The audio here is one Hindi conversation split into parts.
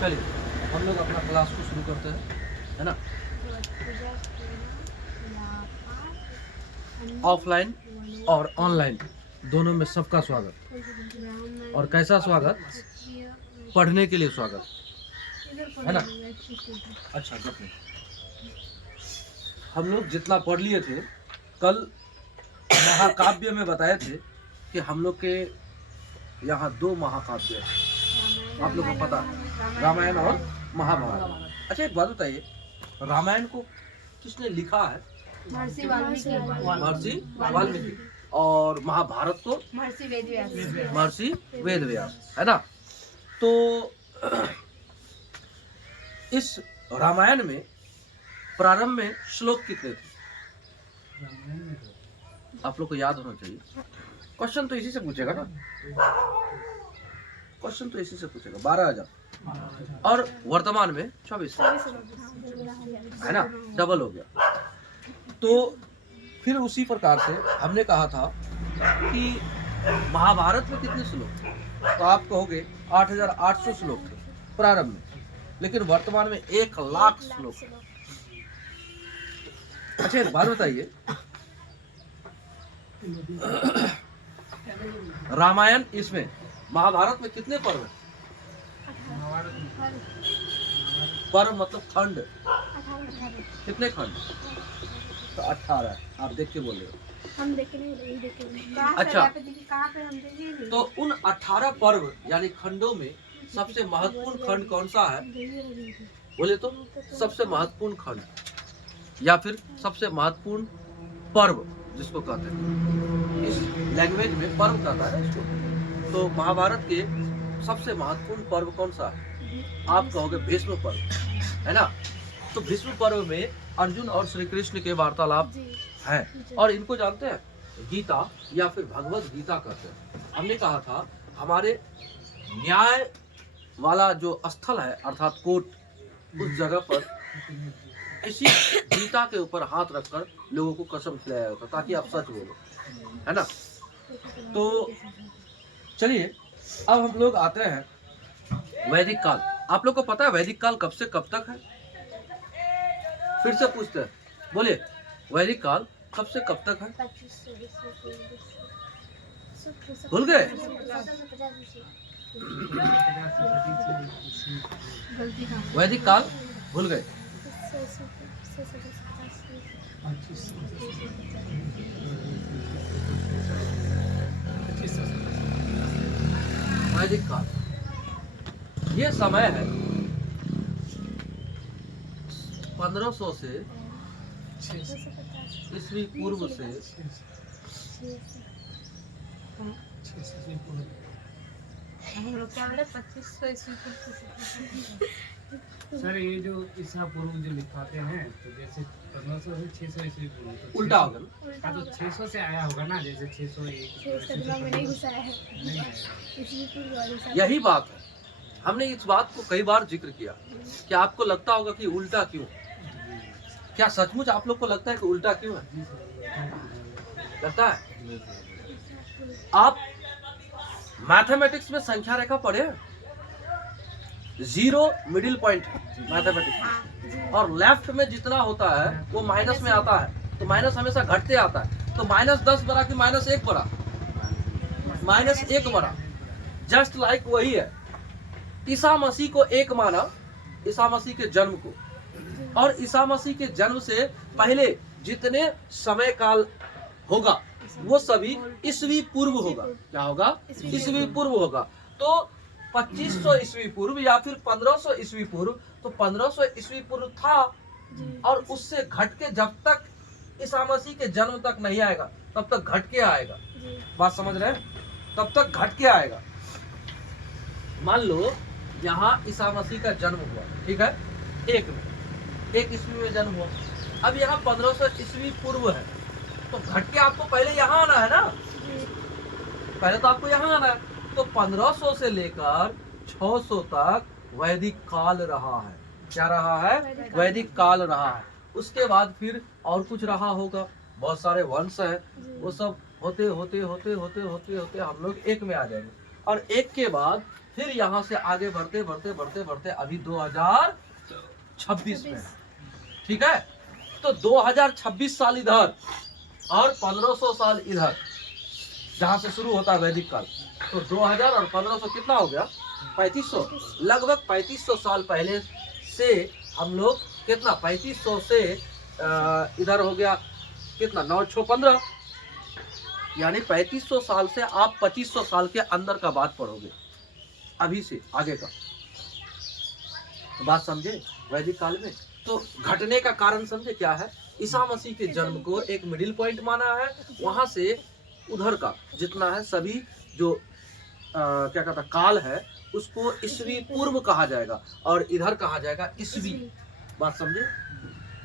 चलिए हम लोग अपना क्लास को शुरू करते हैं, है ना। ऑफलाइन और ऑनलाइन दोनों में सबका स्वागत। और कैसा स्वागत? पढ़ने के लिए स्वागत, है ना। अच्छा देखिए, हम लोग जितना पढ़ लिए थे कल महाकाव्य में बताए थे कि हम लोग के यहाँ 2 महाकाव्य हैं, आप लोग को पता है, रामायण और महाभारत। अच्छा एक बात बताइए, रामायण को किसने लिखा है? महर्षि वाल्मीकि। और महाभारत को महर्षि वेदव्यास, है ना। तो इस रामायण में प्रारंभ में श्लोक कितने थे? आप लोग को याद होना चाहिए। क्वेश्चन तो इसी से पूछेगा ना, क्वेश्चन तो इसी से पूछेगा। 12,000 और वर्तमान में 24, है ना, डबल हो गया। तो फिर उसी प्रकार से हमने कहा था कि महाभारत में कितने श्लोक थे, तो आप कहोगे 8,800 श्लोक थे प्रारंभ में, लेकिन वर्तमान में 1,00,000 श्लोक। अच्छा एक बात बताइए, रामायण इसमें, महाभारत में कितने पर्व हैं? पर्व मतलब खंड, कितने खंड? तो 18। आप देख के बोल रहे हो, हम देखे नहीं। अच्छा कहाँ पे हम देखे नहीं। तो उन 18 पर्व यानी खंडों में सबसे महत्वपूर्ण खंड कौन सा है? बोले तो सबसे महत्वपूर्ण खंड या फिर सबसे महत्वपूर्ण पर्व जिसको कहते हैं, इस लैंग्वेज में पर्व कहता है इसको। तो महाभारत के सबसे महत्वपूर्ण पर्व कौन सा है? आप कहोगे भीष्म पर्व, है ना। तो भीष्म पर्व में अर्जुन और श्री कृष्ण के वार्तालाप हैं, और इनको जानते हैं गीता या फिर भगवत गीता कहते हैं। हमने कहा था हमारे न्याय वाला जो स्थल है अर्थात कोर्ट, उस जगह पर इसी गीता के ऊपर हाथ रखकर लोगों को कसम खिलाया होता ताकि आप सच बोलो, है ना। तो चलिए अब हम लोग आते हैं वैदिक काल। आप लोग को पता है वैदिक काल कब से कब तक है? फिर से पूछते हैं, बोलिए वैदिक काल कब से कब तक है? भूल गए? वैदिक काल भूल गए? वैदिक काल ये समय है 1500 से ईस्वी पूर्व से। सर ये जो ईसा पूर्व जो लिखाते हैं, तो जैसे 1500 से 600 ईस्वी पूर्व, तो उल्टा होगा ना। हाँ, तो 600 से आया होगा ना, जैसे 601। यही बात है, हमने इस बात को कई बार जिक्र किया कि आपको लगता होगा कि उल्टा क्यों। क्या सचमुच आप लोग को लगता है कि उल्टा क्यों है? लगता है? आप मैथमेटिक्स में संख्या रेखा पढ़े? 0 मिडिल पॉइंट मैथमेटिक्स, और लेफ्ट में जितना होता है वो माइनस में आता है, तो माइनस हमेशा घटते आता है। तो -10 बड़ा कि -1 बड़ा? -1 बड़ा। जस्ट लाइक वही है, ईसा मसीह को एक माना, ईसा मसीह के जन्म को, और ईसा मसीह के जन्म से पहले जितने समय काल होगा वो सभी ईस्वी पूर्व होगा। क्या होगा? ईस्वी पूर्व होगा। तो 2500 ईस्वी पूर्व या फिर 1500 ईस्वी पूर्व, तो 1500 ईस्वी पूर्व था, और उससे घट के जब तक ईसा मसीह के जन्म तक नहीं आएगा तब तक घट के आएगा। बात समझ रहे हैं? तब तक घट के आएगा। मान लो यहाँ ईसा मसीह का जन्म हुआ, ठीक है, 1 ईस्वी में जन्म हुआ। अब यहाँ 1500 ईस्वी पूर्व है, तो घट के आपको पहले यहाँ आना है ना, पहले तो आपको यहाँ आना है। तो 1500 से लेकर 600 तक वैदिक काल रहा है। क्या रहा है? वैदिक काल रहा है। उसके बाद फिर और कुछ रहा होगा, बहुत सारे वंश है, वो सब होते होते होते होते होते होते हम लोग एक में आ जाएंगे। और एक के बाद फिर यहाँ से आगे बढ़ते बढ़ते बढ़ते बढ़ते अभी 2026 में, ठीक है। तो 2026 साल इधर और 1500 साल इधर, जहां से शुरू होता है वैदिक काल। तो 2000 और 1500 कितना हो गया? 3500। लगभग 3500 साल पहले से हम लोग कितना, 3500 से इधर हो गया कितना, 915, यानी 3500 साल से आप 2500 साल के अंदर का बात पढ़ोगे, अभी से आगे का बात समझे वैदिक काल में। तो घटने का कारण समझे क्या है? ईसा मसीह के जन्म को एक मिडिल पॉइंट माना है, वहां से उधर का जितना है सभी जो क्या कहता काल है उसको ईसवी पूर्व कहा जाएगा, और इधर कहा जाएगा ईसवी। बात समझे?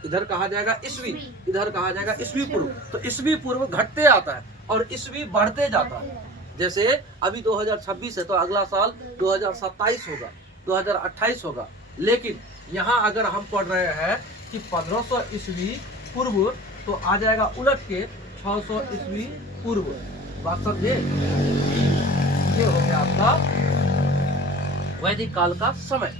इधर कहा जाएगा ईसवी, इधर कहा जाएगा ईसवी पूर्व। तो ईसवी पूर्व घटते आता है और ईसवी बढ़ते जाता है। जैसे अभी 2026 है तो अगला साल 2027 होगा, 2028 होगा। लेकिन यहाँ अगर हम पढ़ रहे हैं कि 1500 ईस्वी पूर्व, तो आ जाएगा उलट के 600 ईस्वी पूर्व। बात समझे? ये हो गया आपका वैदिक काल का समय।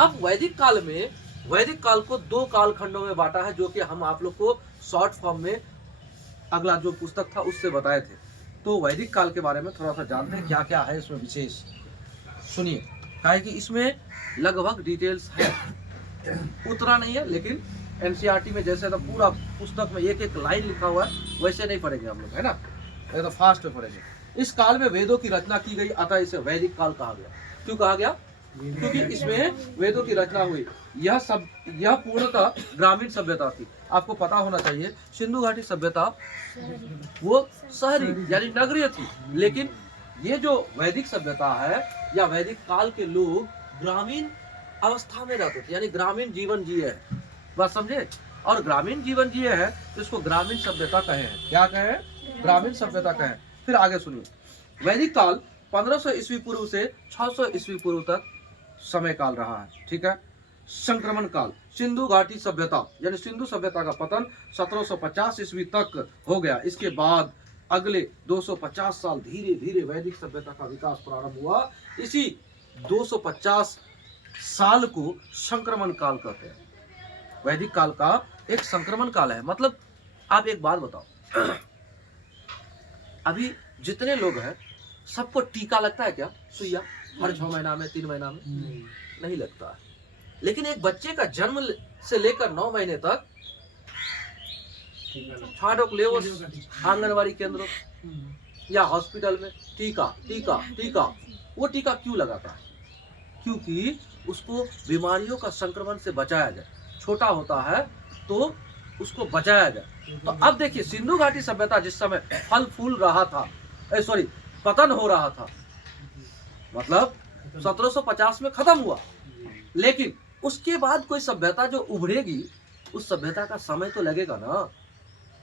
अब वैदिक काल में, वैदिक काल को दो कालखंडों में बांटा है, जो कि हम आप लोग को शॉर्ट फॉर्म में अगला जो पुस्तक था उससे बताए थे। तो वैदिक काल के बारे में थोड़ा सा जानते हैं क्या क्या है इसमें विशेष। सुनिए, काहे कि इसमें लगभग डिटेल्स है, उतना नहीं है, लेकिन एनसीईआरटी में जैसे तो पूरा पुस्तक में एक एक लाइन लिखा हुआ है वैसे नहीं पढ़ेंगे हम लोग, है ना, ये तो फास्ट में पढ़ेंगे। इस काल में वेदों की रचना की गई, अतः इसे वैदिक काल कहा गया। क्यों कहा गया? क्योंकि इसमें वेदों की रचना हुई। यह पूर्णतः ग्रामीण सभ्यता थी। आपको पता होना चाहिए सिंधु घाटी सभ्यता वो शहरी यानी नगरीय थी, लेकिन ये जो वैदिक सभ्यता है या वैदिक काल के लोग ग्रामीण अवस्था में रहते थे, यानी ग्रामीण जीवन जिए हैं। बात समझे? और ग्रामीण जीवन जिए हैं तो इसको ग्रामीण सभ्यता कहे हैं। क्या कहे हैं? ग्रामीण सभ्यता कहे हैं। फिर आगे सुनिए, वैदिक काल 1500 ईस्वी पूर्व से 600 ईस्वी पूर्व तक समय काल रहा है, ठीक है। संक्रमण काल, सिंधु घाटी सभ्यता यानी सिंधु सभ्यता का पतन 1750 ईस्वी तक हो गया। इसके बाद अगले 250 साल धीरे धीरे वैदिक सभ्यता का विकास प्रारंभ हुआ। इसी 250 साल को संक्रमण काल कहते हैं। वैदिक काल का एक संक्रमण काल है। मतलब आप एक बात बताओ, अभी जितने लोग हैं सबको टीका लगता है क्या? सुइया हर 6 महीना में, 3 महीना में? नहीं लगता है। लेकिन एक बच्चे का जन्म से लेकर 9 महीने तक छाड़ोक लेवो आंगनवाड़ी केंद्रों या हॉस्पिटल में टीका टीका टीका। वो टीका क्यों लगाता है? क्योंकि उसको बीमारियों का संक्रमण से बचाया जाए। छोटा होता है तो उसको बचाया जाए। तो अब देखिए, सिंधु घाटी सभ्यता जिस समय फल फूल रहा था, पतन हो रहा था, मतलब 1750 में खत्म हुआ, लेकिन उसके बाद कोई सभ्यता जो उभरेगी, उस सभ्यता का समय तो लगेगा ना,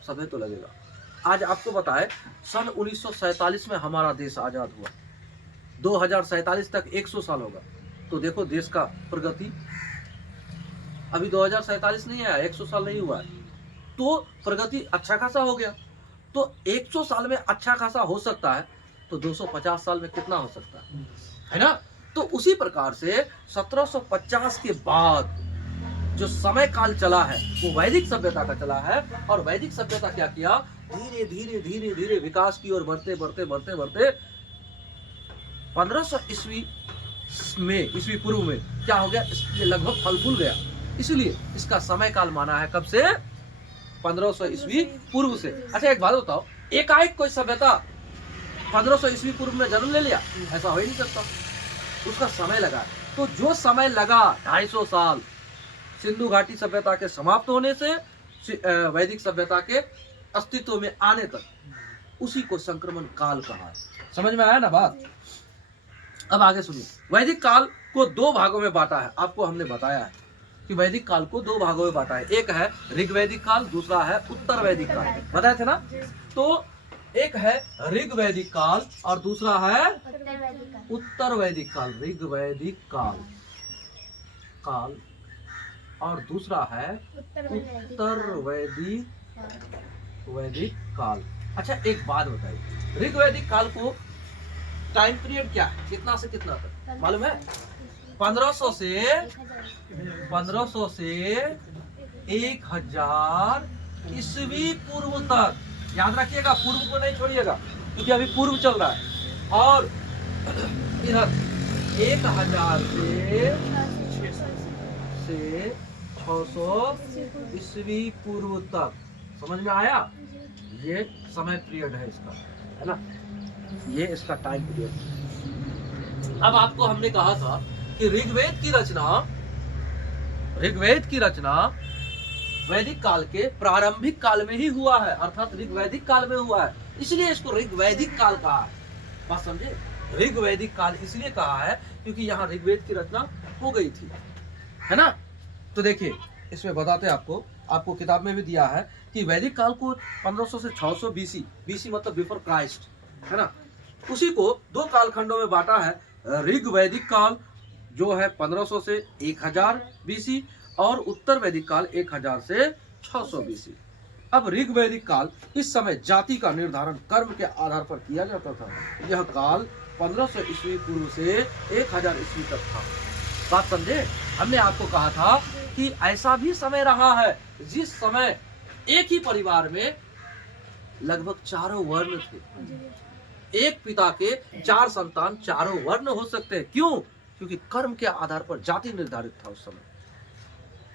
समय तो लगेगा। आज आपको बताए सन 1947 में हमारा देश आजाद हुआ, 2047 तक 100 साल होगा। तो देखो देश का प्रगति, अभी 2047 नहीं आया, 100 साल नहीं हुआ है, तो प्रगति अच्छा खासा हो गया। तो 100 साल में अच्छा खासा हो सकता है, तो 250 साल में कितना हो सकता है ना? तो उसी प्रकार से 1750 के बाद जो समय काल चला है वो वैदिक सभ्यता का चला है। और वैदिक सभ्यता क्या किया? धीरे धीरे धीरे धीरे विकास की ओर बढ़ते बढ़ते बढ़ते बढ़ते 1500 ईस्वी में, ईस्वी पूर्व में क्या हो गया? इसमें लगभग फल फूल गया। इसलिए इसका समय काल माना है कब से? 1500 ईस्वी पूर्व से। अच्छा एक बात बताओ, एकाएक कोई सभ्यता 1500 ईस्वी पूर्व में जन्म ले लिया? ऐसा हो ही नहीं सकता, उसका समय लगा। तो जो समय लगा 250 साल सिंधु घाटी सभ्यता के समाप्त होने से वैदिक सभ्यता के अस्तित्व में आने तक, उसी को संक्रमण काल कहा है। समझ में आया ना बात? अब आगे सुनिए, वैदिक काल को 2 भागों में बांटा है। आपको हमने बताया है कि वैदिक काल को 2 भागों में बांटा है। एक है ऋग्वैदिक काल, दूसरा है उत्तर वैदिक काल। बताया थे ना? तो एक है ऋग वैदिक काल और दूसरा है उत्तर वैदिक काल। ऋग वैदिक काल और दूसरा है उत्तर वैदिक काल। अच्छा एक बात बताइए, ऋग वैदिक काल को टाइम पीरियड क्या है, कितना से कितना तक मालूम है? 1500 से 1000 ईस्वी पूर्व तक। याद रखिएगा, पूर्व को नहीं छोड़िएगा क्योंकि अभी पूर्व चल रहा है। और इधर 1000 से 600 ईस्वी पूर्व तक। समझ में आया? ये समय पीरियड है इसका, है ना? ये इसका टाइम पीरियड। अब आपको हमने कहा था कि ऋग्वेद की रचना वैदिक काल के प्रारंभिक काल में ही हुआ है, अर्थात ऋग्वैदिक काल में हुआ है, इसलिए इसको ऋग्वैदिक काल कहा है। बात समझे? ऋग्वैदिक काल इसलिए कहा है क्योंकि यहाँ ऋग्वेद की रचना हो गई थी, है ना? तो देखिए इसमें बताते हैं आपको किताब में भी दिया है कि वैदिक काल को 1500 से 600 बीसी मतलब बिफोर क्राइस्ट, है ना? उसी को दो कालखंडों में बांटा है। ऋग्वैदिक काल जो है 1500 से 1000 बीसी और उत्तर वैदिक काल 1000 से 600 बीसी। अब ऋग्वैदिक काल इस समय जाति का निर्धारण कर्म के आधार पर किया जाता था। यह काल 1500 ईस्वी पूर्व से 1000 ईस्वी तक था। बात समझे? हमने आपको कहा था कि ऐसा भी समय रहा है जिस समय एक ही परिवार में लगभग चारों वर्ण थे। एक पिता के 4 संतान, चारों वर्ण हो सकते हैं। क्यों? क्योंकि कर्म के आधार पर जाति निर्धारित था उस समय।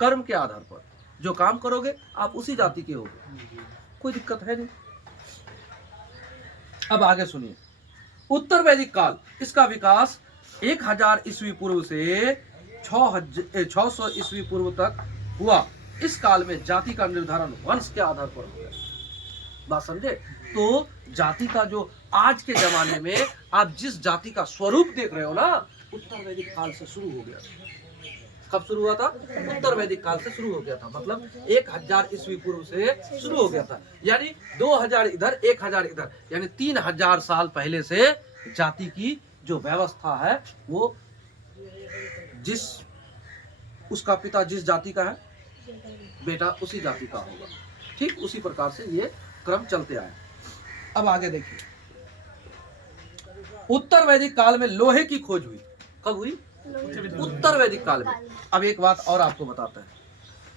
कर्म के आधार पर जो काम करोगे आप उसी जाति के होगे, कोई दिक्कत है नहीं। अब आगे सुनिए। उत्तर वैदिक काल, इसका विकास 1000 ईस्वी पूर्व से 600 ईस्वी पूर्व तक हुआ। इस काल में जाति का निर्धारण वंश के आधार पर हुआ। बात समझे? तो जाति का जो आज के जमाने में आप जिस जाति का स्वरूप देख रहे हो ना, उत्तर वैदिक काल से शुरू हो गया। कब शुरू हुआ था? उत्तर वैदिक काल से शुरू हो गया था, मतलब 1000 ईस्वी पूर्व से शुरू हो गया था। यानी 2000 इधर 1000 इधर, यानी 3000 साल पहले से जाति की जो व्यवस्था है वो जिस उसका पिता जिस जाति का है, बेटा उसी जाति का होगा। ठीक उसी प्रकार से ये क्रम चलते आए। अब आगे देखिए। उत्तर वैदिक काल में लोहे की खोज हुई। कब हुई? उत्तर वैदिक काल में। अब एक बात और आपको बताते हैं।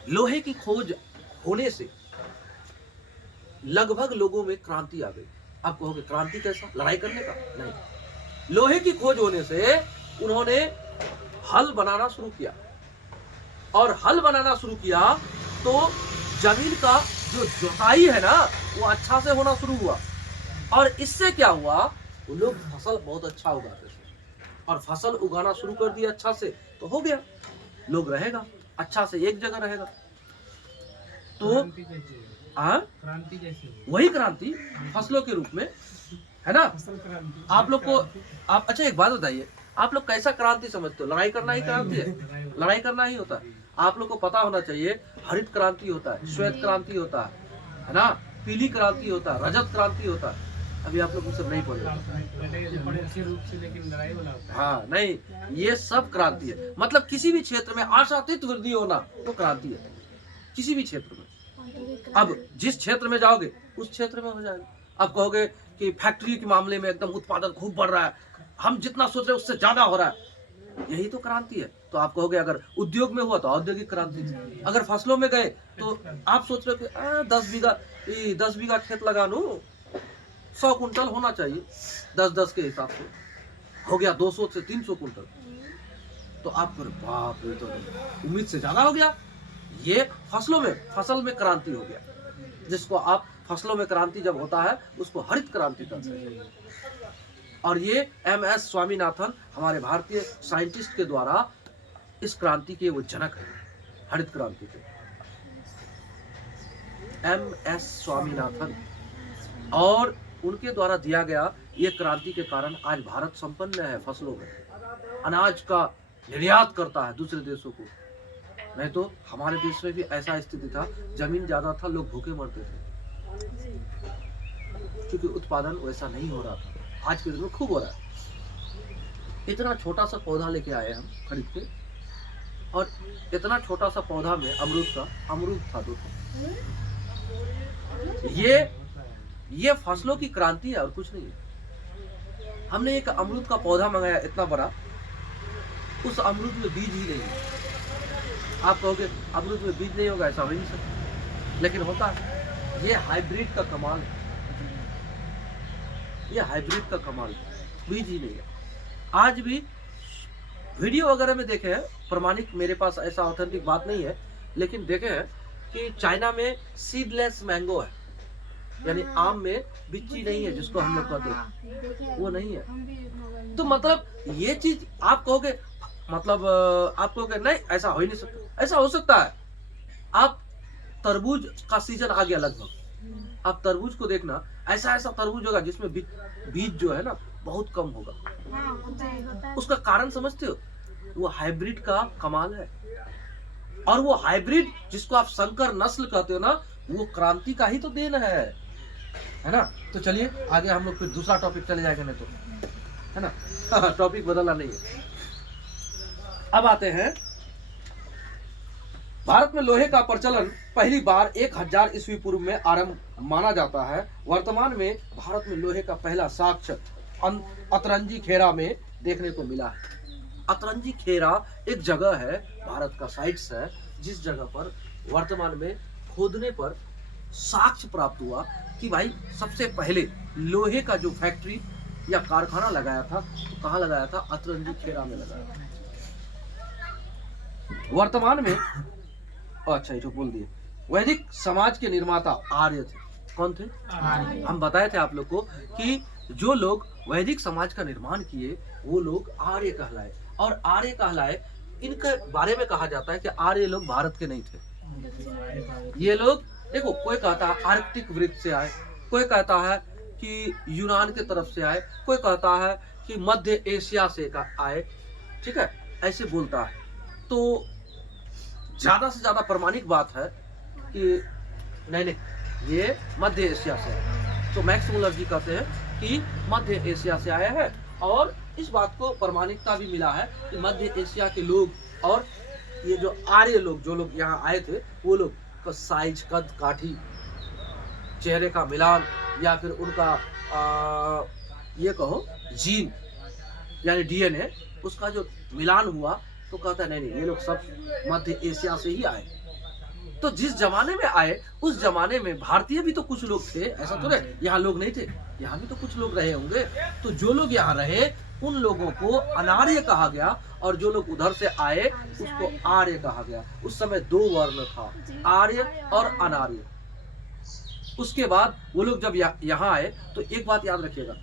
लोहे की खोज होने से लगभग लोगों में क्रांति आ गई। आप कहोगे क्रांति कैसा? लड़ाई करने का? नहीं। लोहे की खोज होने से उन्होंने हल बनाना शुरू किया, और हल बनाना शुरू किया तो जमीन का जो जुताई है ना वो अच्छा से होना शुरू हुआ। और इससे क्या हुआ? वो लोग फसल बहुत अच्छा उगाते थे, और फसल उगाना शुरू कर दिया अच्छा से, तो हो गया, लोग रहेगा अच्छा से, एक जगह रहेगा। तो क्रांति जैसी वही क्रांति फसलों के रूप में, है ना? आप लोग को आप अच्छा एक बात बताइए, आप लोग कैसा क्रांति समझते हो? लड़ाई करना ही क्रांति है? लड़ाई करना ही होता है। आप लोग को पता होना चाहिए, हरित क्रांति होता है, श्वेत क्रांति होता है ना? पीली क्रांति होता है, रजत क्रांति होता है। अभी आप लोग सब नहीं पढ़े। लेकिन लड़ाई वाला होता है। हाँ नहीं, ये सब क्रांति है। मतलब किसी भी क्षेत्र में आशातीत वृद्धि होना तो क्रांति है, किसी भी क्षेत्र में। अब जिस क्षेत्र में जाओगे उस क्षेत्र में हो जाएगा। अब कहोगे कि फैक्ट्री के मामले में एकदम उत्पादन खूब बढ़ रहा है, हम जितना सोच रहे हैं उससे ज्यादा हो रहा है, यही तो क्रांति है। तो आप कहोगे अगर उद्योग में हुआ तो औद्योगिक क्रांति थी। अगर फसलों में गए तो आप सोच रहे हो कि 10 बीघा खेत लगा लूं, 100 कुंटल होना चाहिए, 10-10 के हिसाब से हो गया 200 से 300 कुंटल। तो आप फिर बाप रे, तो उम्मीद से ज्यादा हो गया। ये फसल में क्रांति हो गया, जिसको आप फसलों में क्रांति जब होता है उसको हरित क्रांति कहते हैं। और ये MS स्वामीनाथन हमारे भारतीय साइंटिस्ट के द्वारा इस क्रांति के वो जनक है, हरित क्रांति के, MS स्वामीनाथन। और उनके द्वारा दिया गया ये क्रांति के कारण आज भारत संपन्न है फसलों में, अनाज का निर्यात करता है दूसरे देशों को। नहीं तो हमारे देश में भी ऐसा स्थिति था, जमीन ज्यादा था, लोग भूखे मरते थे क्योंकि उत्पादन वैसा नहीं हो रहा था। आज के दिन में खूब हो रहा है। इतना छोटा सा पौधा लेके आए हम खरीद के, और इतना छोटा सा पौधा में अमरूद था 2 ये फसलों की क्रांति है और कुछ नहीं है। हमने एक अमरूद का पौधा मंगाया इतना बड़ा, उस अमरूद में बीज ही नहीं है। आप कहोगे अमरूद में बीज नहीं होगा, ऐसा हो ही नहीं सकता, लेकिन होता है। ये हाइब्रिड का कमाल है, ये हाइब्रिड का कमाल है, बीज ही नहीं है। आज भी वीडियो वगैरह में देखे हैं, प्रमाणिक मेरे पास ऐसा ऑथेंटिक बात नहीं है, लेकिन देखे हैं कि चाइना में सीडलेस मैंगो है, यानी आम में बिच्ची नहीं है जिसको हम लोग कहते हैं, वो नहीं है। तो मतलब ये चीज आप कहोगे, मतलब आप कहोगे नहीं ऐसा हो ही नहीं सकता, ऐसा हो सकता है। आप तरबूज का सीजन आ गया लगभग, आप तरबूज को देखना, ऐसा ऐसा तरबूज होगा जिसमें बीज जो है ना बहुत कम होगा। उसका कारण समझते हो? वो हाइब्रिड का कमाल है। और वो हाइब्रिड जिसको आप संकर नस्ल कहते हो ना, वो क्रांति का ही तो देन है ना। तो चलिए आगे हम लोग फिर दूसरा टॉपिक चले जाएंगे, नहीं तो, है ना। टॉपिक बदलना नहीं है। अब आते हैं, भारत में लोहे का प्रचलन पहली बार 1000 ईस्वी पूर्व में आरंभ माना जाता है। वर्तमान में भारत में लोहे का पहला साक्ष्य अतरंजी खेरा में देखने को मिला है। अतरंजी खेरा एक जगह है, भारत का साइट्स है, जिस जगह पर वर्तमान में खोदने पर साक्ष्य प्राप्त हुआ कि भाई सबसे पहले लोहे का जो फैक्ट्री या कारखाना लगाया था, तो कहाँ लगाया था? अतरंजी खेरा में लगाया था। वर्तमान में, अच्छा ये जो बोल दिए, वैदिक समाज के निर्माता आर्य थे। कौन थे? हम बताए थे आप लोग को कि जो लोग वैदिक समाज का निर्माण किए वो लोग आर्य कहलाए। और आर्य कहलाए, इनके बारे में कहा जाता है कि आर्य लोग भारत के नहीं थे। ये लोग देखो, कोई कहता है आर्कटिक वृत्त से आए, कोई कहता है कि यूनान के तरफ से आए, कोई कहता है कि मध्य एशिया से आए, ठीक है, ऐसे बोलता है। तो ज्यादा से ज्यादा प्रमाणिक बात है कि नहीं ये मध्य एशिया से है। तो मैक्स मुलर जी कहते हैं कि मध्य एशिया से आया है, और इस बात को प्रमाणिकता भी मिला है कि मध्य एशिया के लोग और ये जो आर्य लोग, जो लोग यहाँ आए थे, वो लोग का साइज, कद काठी, चेहरे का मिलान, या फिर उनका ये कहो जीन यानी डीएनए, उसका जो मिलान हुआ, तो कहता है नहीं ये लोग सब मध्य एशिया से ही आए। तो जिस जमाने में आए उस जमाने में भारतीय भी तो कुछ लोग थे, ऐसा तो नहीं यहाँ लोग नहीं थे, यहाँ भी तो कुछ लोग रहे होंगे। तो जो लोग यहाँ रहे उन लोगों को अनार्य कहा गया, और जो लोग उधर से आए उसको आर्य कहा गया। उस समय 2 वर्ण था, आर्य और अनार्य। उसके बाद वो लोग जब यहाँ आए तो एक बात याद रखिएगा,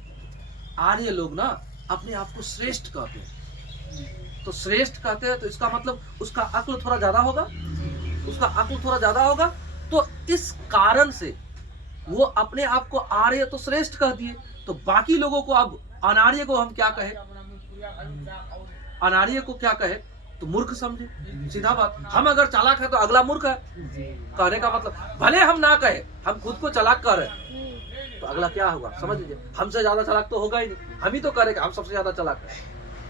आर्य लोग ना अपने आप को श्रेष्ठ कहते हैं। तो श्रेष्ठ कहते हैं तो इसका मतलब उसका अक्ल थोड़ा ज्यादा होगा, उसका अक्ल थोड़ा ज्यादा होगा। तो इस कारण से वो अपने आप को आर्य तो श्रेष्ठ कह दिए, तो बाकी लोगों को अब अनार्य को हम क्या कहे? अनार्य को क्या कहे? तो मूर्ख समझे, सीधा बात। हम अगर चालाक है तो अगला मूर्ख है, कहने का मतलब भले हम ना कहे, हम खुद को चालाक कह रहे तो अगला क्या होगा समझ लीजिए, हमसे ज्यादा चालाक तो होगा ही नहीं, हम ही तो कह रहे कि हम सबसे ज्यादा चालाक है,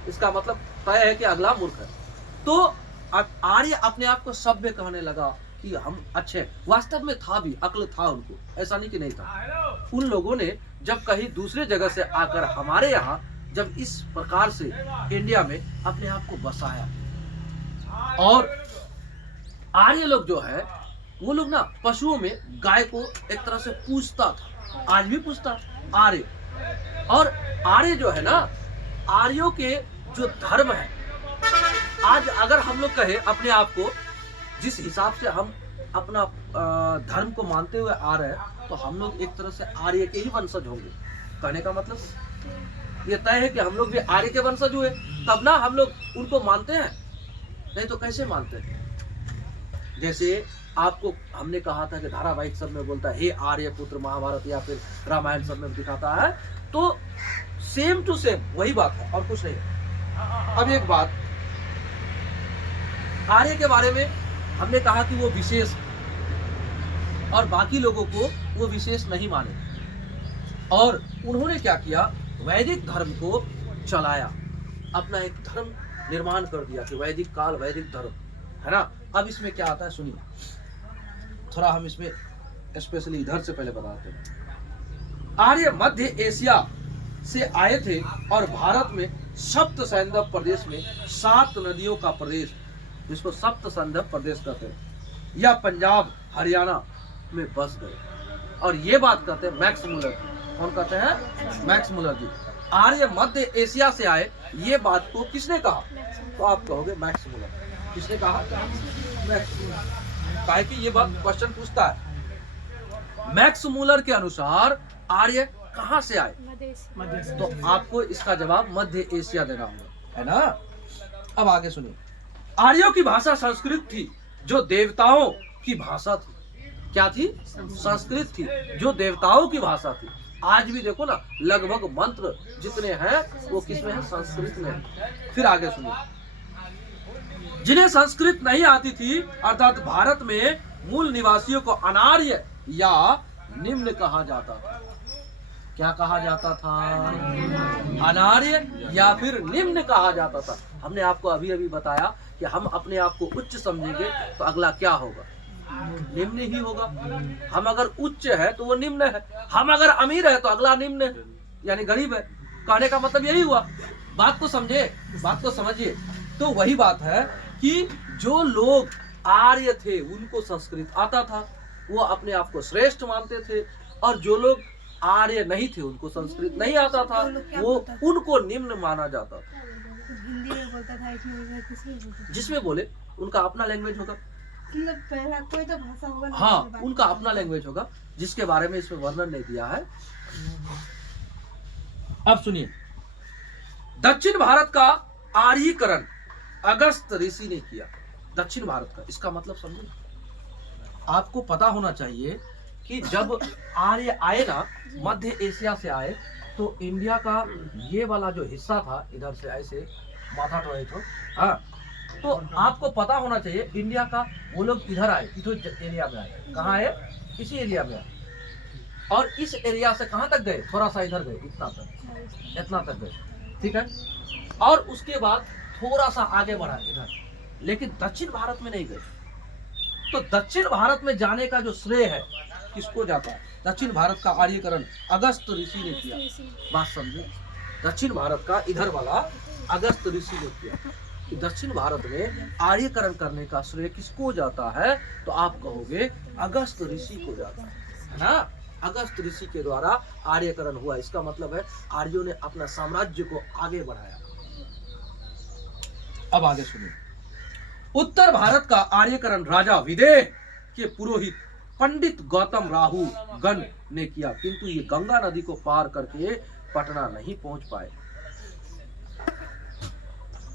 इसका मतलब तय है कि अगला मूर्ख है। तो आर्य अपने आप को सभ्य कहने लगा कि हम अच्छे, वास्तव में था भी, अक्ल था उनको, ऐसा नहीं कि नहीं था। उन लोगों ने जब कहीं दूसरे जगह से आकर हमारे यहाँ जब इस प्रकार से इंडिया में अपने आप को बसाया, और आर्य लोग जो है वो लोग ना पशुओं में गाय को एक तरह से पूजता था, आज भी पूजता आर्य। और आर्य जो है ना, आर्यों के जो धर्म है, आज अगर हम लोग कहे अपने आप को, जिस हिसाब से हम अपना धर्म को मानते हुए आ रहे हैं, तो हम लोग एक तरह से आर्य के ही वंशज होंगे। कहने का मतलब ये तय है कि हम लोग भी आर्य के वंशज हुए, तब ना हम लोग उनको मानते हैं, नहीं तो कैसे मानते हैं? जैसे आपको हमने कहा था कि धारावाहिक सब में बोलता है हे आर्य पुत्र, महाभारत या फिर रामायण सब में दिखाता है, तो सेम टू सेम वही बात है और कुछ नहीं है। अब एक बात, आर्य के बारे में हमने कहा कि वो विशेष और बाकी लोगों को वो विशेष नहीं माने, और उन्होंने क्या किया, वैदिक धर्म को चलाया, अपना एक धर्म निर्माण कर दिया कि वैदिक काल, वैदिक धर्म, है ना। अब इसमें क्या आता है सुनिए, थोड़ा हम इसमें स्पेशली इधर से पहले बताते हैं। आर्य मध्य एशिया से आए थे और भारत में सप्त सैंधव प्रदेश में 7 नदियों का प्रदेश, जिसको सप्त सैंधव प्रदेश कहते हैं, या पंजाब हरियाणा में बस गए। और ये बात कहते हैं मैक्स मुलर जी। कौन कहते हैं? मैक्स मुलर जी। आर्य मध्य एशिया से आए, ये बात को किसने कहा? तो आप कहोगे मैक्स मुलर। किसने कहा? Max Muller. काहे कि ये बात क्वेश्चन पूछता है। मैक्स मुलर के अनुसार आर्य कहां से आए? तो आपको इसका जवाब मध्य एशिया देना होगा, है ना। अब आगे सुनिए। आर्यों की भाषा संस्कृत थी, जो देवताओं की भाषा थी। क्या थी? संस्कृत थी, जो देवताओं की भाषा थी। आज भी देखो ना, लगभग मंत्र जितने हैं वो किसमें है? संस्कृत में है। फिर आगे सुनिए। जिन्हें संस्कृत नहीं आती थी, अर्थात भारत में मूल निवासियों को अनार्य या निम्न कहा जाता था। क्या कहा जाता था? अनार्य या फिर निम्न कहा जाता था। हमने आपको अभी अभी बताया कि हम अपने आप को उच्च समझेंगे तो अगला क्या होगा? निम्न ही होगा। हम अगर उच्च है तो वो निम्न है, हम अगर अमीर है तो अगला निम्न है, यानी गरीब है। कहने का मतलब यही हुआ। बात को समझे, बात को समझिए। तो वही बात है कि जो लोग आर्य थे उनको संस्कृत आता था, वो अपने आप को श्रेष्ठ मानते थे, और जो लोग आर्य नहीं थे उनको संस्कृत नहीं आता था, वो उनको निम्न माना जाता था। हिंदी में बोलता था, इसमें किसी में बोलता था। जिसमें बोले उनका अपना लैंग्वेज होगा। मतलब पहला कोई तो भाषा होगा ना, हाँ, उसके बाद उनका अपना लैंग्वेज होगा, जिसके बारे में इसमें वर्णन नहीं दिया है। अब सुनिए। दक्षिण भारत का आर्यीकरण अगस्त ऋषि ने किया। दक्षिण भारत का, इसका मतलब समझो। आपको पता होना चाहिए कि जब आर्य आए ना, मध्य एशिया से आए, तो इंडिया का ये वाला जो हिस्सा था, इधर से ऐसे माथा तो हाँ, तो आपको पता होना चाहिए इंडिया का वो लोग इधर आए, इधर एरिया में आए। कहाँ आए? इसी एरिया में आए। और इस एरिया से कहाँ तक गए? थोड़ा सा इधर गए, इतना तक गए, ठीक है। और उसके बाद थोड़ा सा आगे बढ़ा इधर, लेकिन दक्षिण भारत में नहीं गए। तो दक्षिण भारत में जाने का जो श्रेय है किसको जाता है? दक्षिण भारत का आर्यीकरण अगस्त ऋषि ने किया। बात समझे? दक्षिण भारत का इधर वाला अगस्त ऋषि ने किया। कि दक्षिण भारत में आर्यीकरण करने का श्रेय किसको जाता है? तो आप कहोगे अगस्त ऋषि को जाता है ना। अगस्त ऋषि के द्वारा आर्यीकरण हुआ। इसका मतलब है आर्यों ने अपना साम्राज्य को आगे बढ़ाया। अब आगे सुनिए। उत्तर भारत का आर्यीकरण राजा विदेह के पुरोहित पंडित गौतम राहु गण ने किया, किंतु ये गंगा नदी को पार करके पटना नहीं पहुंच पाए।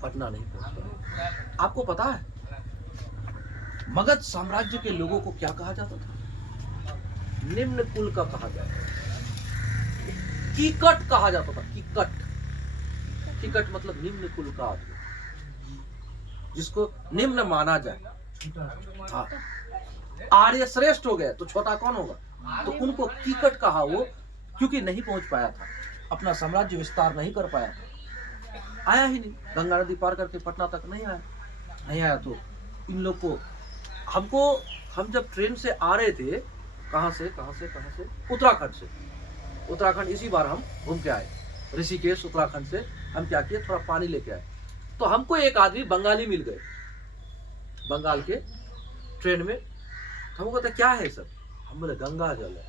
पटना नहीं पहुंच पाए। आपको पता है मगध साम्राज्य के लोगों को क्या कहा जाता था? निम्न कुल का कहा जाता था। कीकट कहा जाता था। कीकट, कीकट मतलब निम्न कुल का आदमी, जिसको निम्न माना जाए। हाँ, आर्य श्रेष्ठ हो गए तो छोटा कौन होगा? तो उनको कीकट कहा, वो क्योंकि नहीं पहुंच पाया था, अपना साम्राज्य विस्तार नहीं कर पाया था, आया ही नहीं, गंगा नदी पार करके पटना तक नहीं आया। तो इन लोग को, हमको, हम जब ट्रेन से आ रहे थे, कहां से उत्तराखंड से, उत्तराखंड इसी बार हम घूम के आए, ऋषिकेश उत्तराखंड से हम क्या किए, थोड़ा पानी लेके आए। तो हमको एक आदमी बंगाली मिल गए, बंगाल के, ट्रेन में। हमको कहता क्या है सब? हम बोले गंगा जल है।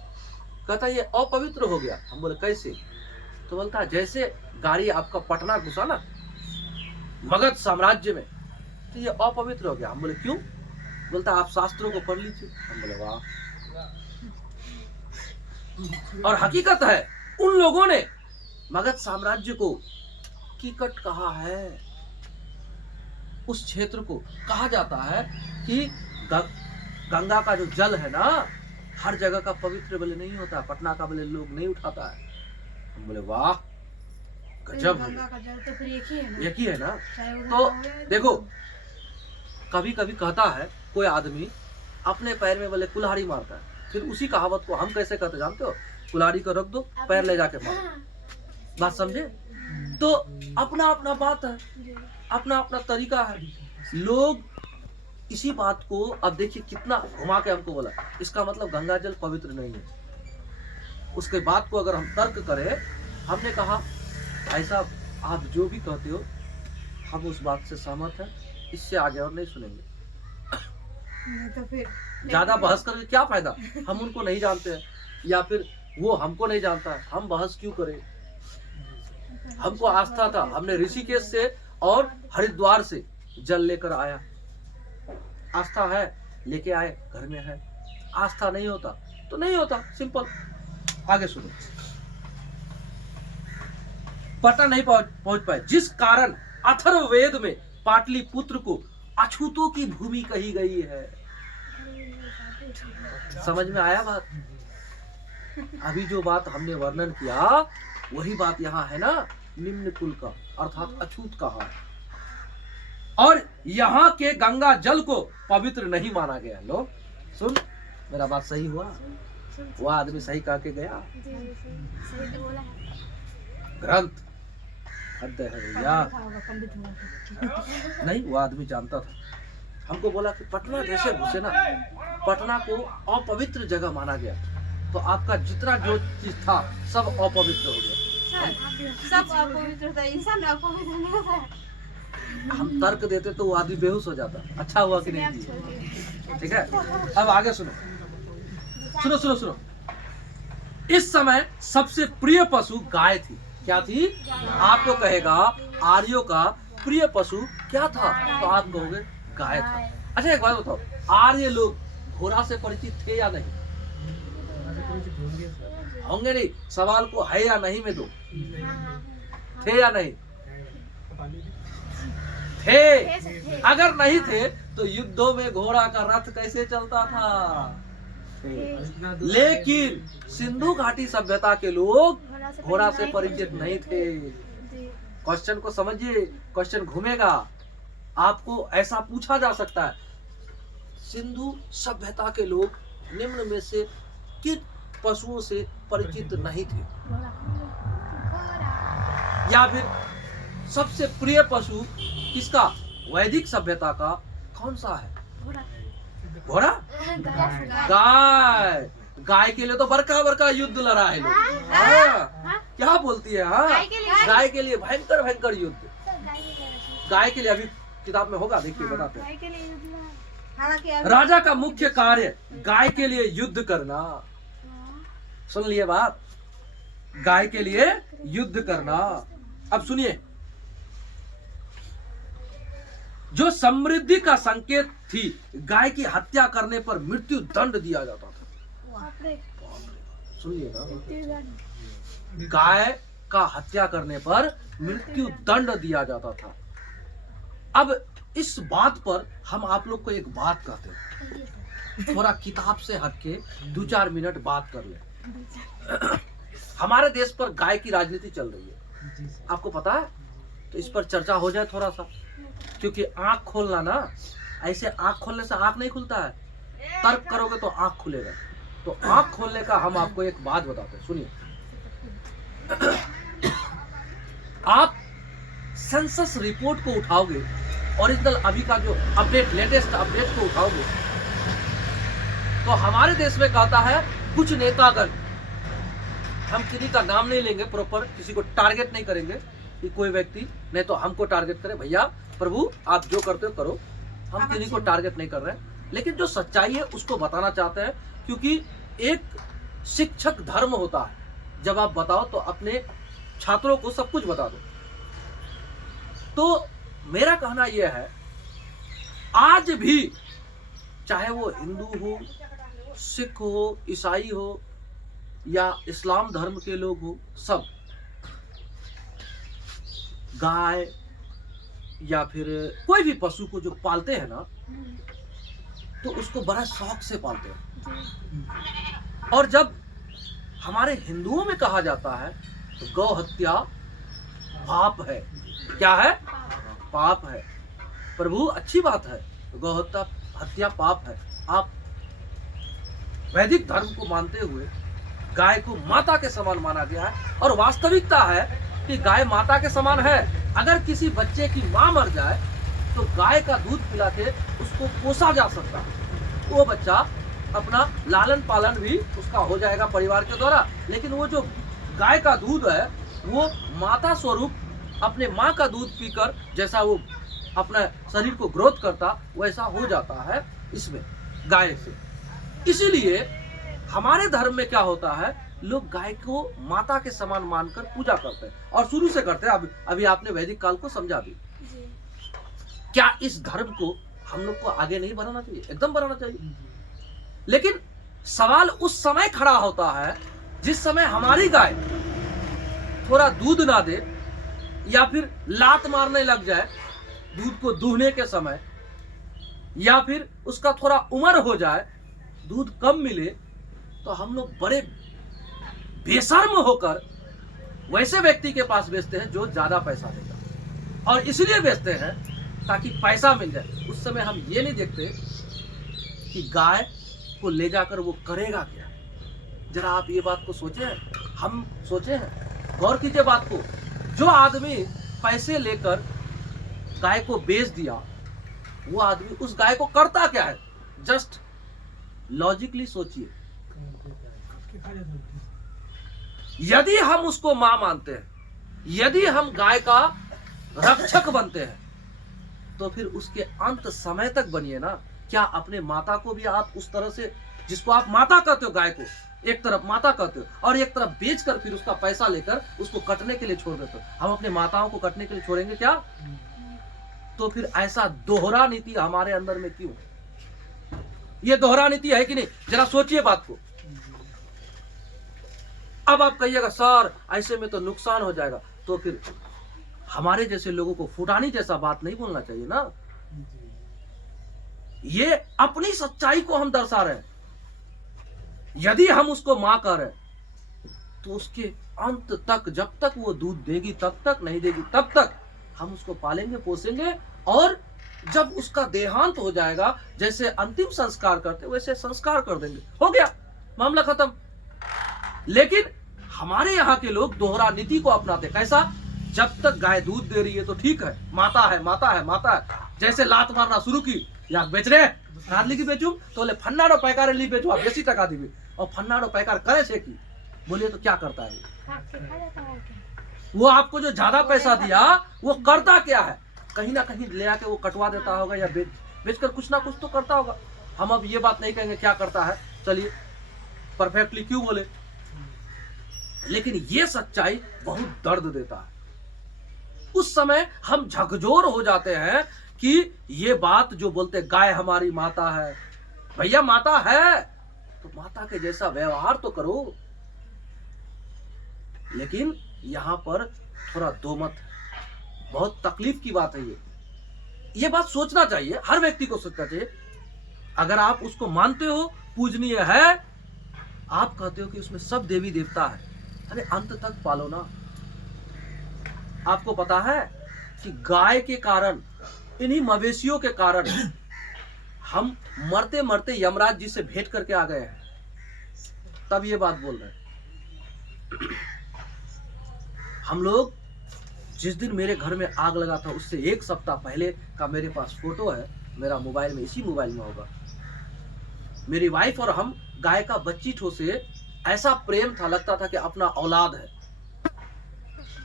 कहता ये अपवित्र हो गया। हम बोले कैसे? तो बोलता जैसे गाड़ी आपका पटना घुसा ना मगध साम्राज्य में, तो ये अपवित्र हो गया। हम बोले क्यों? बोलता आप शास्त्रों को पढ़ लीजिए। हम बोले वाह। और हकीकत है उन लोगों ने मगध साम्राज्य को कीकट कहा है। उस क्षेत्र को कहा जाता है कि गंगा का जो जल है ना, हर जगह का पवित्र बोले नहीं होता, पटना का बोले लोग नहीं उठाता है। हम बोले वाह गजब। गंगा का जल तो फिर एक ही है ना। तो देखो, कभी कभी कहता है कोई आदमी अपने पैर में बोले कुल्हाड़ी मारता है, फिर उसी कहावत को हम कैसे कहते जानते हो? कुल्हाड़ी को रख दो, पैर ले जाके मारो। बात समझे? तो अपना अपना बात है, अपना अपना तरीका है। लोग इसी बात को, अब देखिए कितना घुमा के हमको बोला, इसका मतलब गंगा जल पवित्र नहीं है। उसके बात को अगर हम तर्क करें हमने कहा भाई साहब आप जो भी कहते हो हम उस बात से सहमत हैं, इससे आगे और नहीं सुनेंगे। नहीं तो फिर ज्यादा बहस करके क्या फायदा, हम उनको नहीं जानते हैं या फिर वो हमको नहीं जानता है, हम बहस क्यों करें। हमको आस्था था, हमने ऋषिकेश से और हरिद्वार से जल लेकर आया। आस्था है लेके आए, घर में है। आस्था नहीं होता तो नहीं होता, सिंपल। आगे सुनो। पता नहीं पहुंच पाए, जिस कारण अथर्ववेद में पाटलिपुत्र को अछूतों की भूमि कही गई है। समझ में आया बात? अभी जो बात हमने वर्णन किया वही बात यहाँ है ना, निम्न कुल का अर्थात अछूत कहा है। और यहाँ के गंगा जल को पवित्र नहीं माना गया। लो सुन, मेरा बात सही हुआ, वो आदमी सही कह के गया। ग्रंथ हद है भैया। नहीं, वो आदमी जानता था। हमको बोला कि पटना जैसे घुसे ना, पटना को अपवित्र जगह माना गया, तो आपका जितना जो चीज था सब अपवित्र हो गया। सब अपवित्र था, इंसान अपवित्र नहीं होता है। हम तर्क देते तो वो आदमी बेहोश हो जाता। अच्छा हुआ कि नहीं दिया। ठीक है, अब आगे सुनो सुनो सुनो सुनो। इस समय सबसे प्रिय पशु गाय थी। क्या थी? आपको कहेगा आर्यों का प्रिय पशु क्या था, तो आप कहोगे गाय था। अच्छा एक बात बताओ, आर्य लोग घोड़ा से परिचित थे या नहीं? होंगे नहीं। सवाल को है या नहीं में दो। थे या नहीं? थे। अगर नहीं थे तो युद्धों में घोड़ा का रथ कैसे चलता था? लेकिन सिंधु घाटी सभ्यता के लोग घोड़ा से परिचित नहीं थे। क्वेश्चन को समझिए, क्वेश्चन घूमेगा। आपको ऐसा पूछा जा सकता है, सिंधु सभ्यता के लोग निम्न में से किन पशुओं से परिचित नहीं थे? या फिर सबसे प्रिय पशु किसका, वैदिक सभ्यता का कौन सा है? घोड़ा? गाय। गाय के लिए तो बड़का बड़का युद्ध लड़ा है लोग। हाँ, क्या बोलती है? हाँ, गाय के लिए भयंकर भयंकर युद्ध। गाय के लिए अभी किताब में होगा, देखिए बताते हैं। राजा का मुख्य कार्य गाय के लिए युद्ध करना। सुन लिए बात, गाय के लिए युद्ध करना। अब सुनिए, जो समृद्धि का संकेत थी, गाय की हत्या करने पर मृत्यु दंड दिया जाता था। सुनिएगा, गाय का हत्या करने पर मृत्यु दंड दिया जाता था। अब इस बात पर हम आप लोग को एक बात कहते हैं, थोड़ा किताब से हटके 2-4 मिनट बात कर ले। हमारे देश पर गाय की राजनीति चल रही है, आपको पता है? तो इस पर चर्चा हो जाए थोड़ा सा, क्योंकि आंख खोलना ना, ऐसे आंख खोलने से आंख नहीं खुलता है, तर्क करोगे तो आंख खुलेगा। तो आंख खोलने का हम आपको एक बात बताते हैं, सुनिए। आप सेंसस रिपोर्ट को उठाओगे, ओरिजिनल अभी का जो अपडेट, लेटेस्ट अपडेट को उठाओगे, तो हमारे देश में कहता है कुछ नेतागण, हम किसी का नाम नहीं लेंगे, प्रॉपर किसी को टारगेट नहीं करेंगे कि कोई व्यक्ति नहीं तो हमको टारगेट करे। भैया प्रभु आप जो करते हो करो, हम किसी को टारगेट नहीं कर रहे हैं, लेकिन जो सच्चाई है उसको बताना चाहते हैं, क्योंकि एक शिक्षक धर्म होता है, जब आप बताओ तो अपने छात्रों को सब कुछ बता दो। तो मेरा कहना यह है, आज भी चाहे वो हिंदू हो, सिख हो, ईसाई हो या इस्लाम धर्म के लोग हो, सब गाय या फिर कोई भी पशु को जो पालते हैं ना, तो उसको बड़ा शौक से पालते हैं। और जब हमारे हिंदुओं में कहा जाता है तो गौ हत्या पाप है। क्या है? पाप है। प्रभु अच्छी बात है, गौ हत्या पाप है। आप वैदिक धर्म को मानते हुए गाय को माता के समान माना गया है, और वास्तविकता है कि गाय माता के समान है। अगर किसी बच्चे की मां मर जाए तो गाय का दूध पिला के उसको पोसा जा सकता है, वो बच्चा अपना लालन पालन भी उसका हो जाएगा परिवार के द्वारा। लेकिन वो जो गाय का दूध है वो माता स्वरूप अपने माँ का दूध पीकर जैसा वो अपना शरीर को ग्रोथ करता वैसा हो जाता है इसमें गाय से। इसीलिए हमारे धर्म में क्या होता है, लोग गाय को माता के समान मानकर पूजा करते हैं और शुरू से करते हैं। अभी आपने वैदिक काल को समझा भी। जी। क्या इस धर्म को हम लोग को आगे नहीं बढ़ाना चाहिए? एकदम बढ़ाना चाहिए। लेकिन सवाल उस समय खड़ा होता है जिस समय हमारी गाय थोड़ा दूध ना दे या फिर लात मारने लग जाए दूध को दूहने के समय, या फिर उसका थोड़ा उम्र हो जाए, दूध कम मिले, तो हम लोग बड़े बेशर्म होकर वैसे व्यक्ति के पास बेचते हैं जो ज्यादा पैसा देगा। और इसलिए बेचते हैं ताकि पैसा मिल जाए। उस समय हम ये नहीं देखते कि गाय को ले जाकर वो करेगा क्या। जरा आप ये बात को सोचे, हम सोचे हैं, गौर कीजिए बात को। जो आदमी पैसे लेकर गाय को बेच दिया, वो आदमी उस गाय को करता क्या है? जस्ट लॉजिकली सोचिए। यदि हम उसको मां मानते हैं, यदि हम गाय का रक्षक बनते हैं, तो फिर उसके अंत समय तक बनिए ना। क्या अपने माता को भी आप उस तरह से, जिसको आप माता कहते हो, गाय को एक तरफ माता कहते हो और एक तरफ बेचकर फिर उसका पैसा लेकर उसको कटने के लिए छोड़ देते हो? हम अपने माताओं को कटने के लिए छोड़ेंगे क्या? तो फिर ऐसा दोहरा नीति हमारे अंदर में क्यों? ये दोहरा नीति है कि नहीं? जरा सोचिए बात को। अब आप कहिएगा सर ऐसे में तो नुकसान हो जाएगा, तो फिर हमारे जैसे लोगों को फुटानी जैसा बात नहीं बोलना चाहिए ना। ये अपनी सच्चाई को हम दर्शा रहे हैं। यदि हम उसको मां कह रहे हैं तो उसके अंत तक, जब तक वो दूध देगी तब तक, नहीं देगी तब तक हम उसको पालेंगे पोसेंगे, और जब उसका देहांत हो जाएगा, जैसे अंतिम संस्कार करते वैसे संस्कार कर देंगे, हो गया, मामला खत्म। लेकिन हमारे यहाँ के लोग दोहरा नीति को अपनाते। कैसा? जब तक गाय दूध दे रही है तो ठीक है, माता है माता है माता है। जैसे लात मारना शुरू की, या बेच रहे कार लिखी बेचू तो बोले फन्नाडो पैकार ली बेचू आप बेसी टका दी, और फन्नाडो पैकार करे से की बोलिए तो क्या करता है वो? आपको जो ज्यादा पैसा दिया वो करता क्या है? कहीं ना कहीं ले आके वो कटवा देता होगा या बेचकर कुछ ना कुछ तो करता होगा। हम अब ये बात नहीं कहेंगे क्या करता है, चलिए परफेक्टली क्यों बोले, लेकिन ये सच्चाई बहुत दर्द देता है। उस समय हम झकझोर हो जाते हैं कि ये बात जो बोलते गाय हमारी माता है, भैया माता है तो माता के जैसा व्यवहार तो करो। लेकिन यहां पर थोड़ा दो मत, बहुत तकलीफ की बात है ये बात सोचना चाहिए, हर व्यक्ति को सोचना चाहिए। अगर आप उसको मानते हो, पूजनीय है, आप कहते हो कि उसमें सब देवी देवता है, अरे अंत तक पालो ना। आपको पता है कि गाय के कारण, इन्हीं मवेशियों के कारण हम मरते मरते यमराज जी से भेंट करके आ गए हैं, तब ये बात बोल रहे हैं। हम लोग जिस दिन मेरे घर में आग लगा था उससे 1 सप्ताह पहले का मेरे पास फोटो है, मेरा मोबाइल में, इसी मोबाइल में होगा। मेरी वाइफ और हम गाय का बच्ची ठो से ऐसा प्रेम था, लगता था कि अपना औलाद है।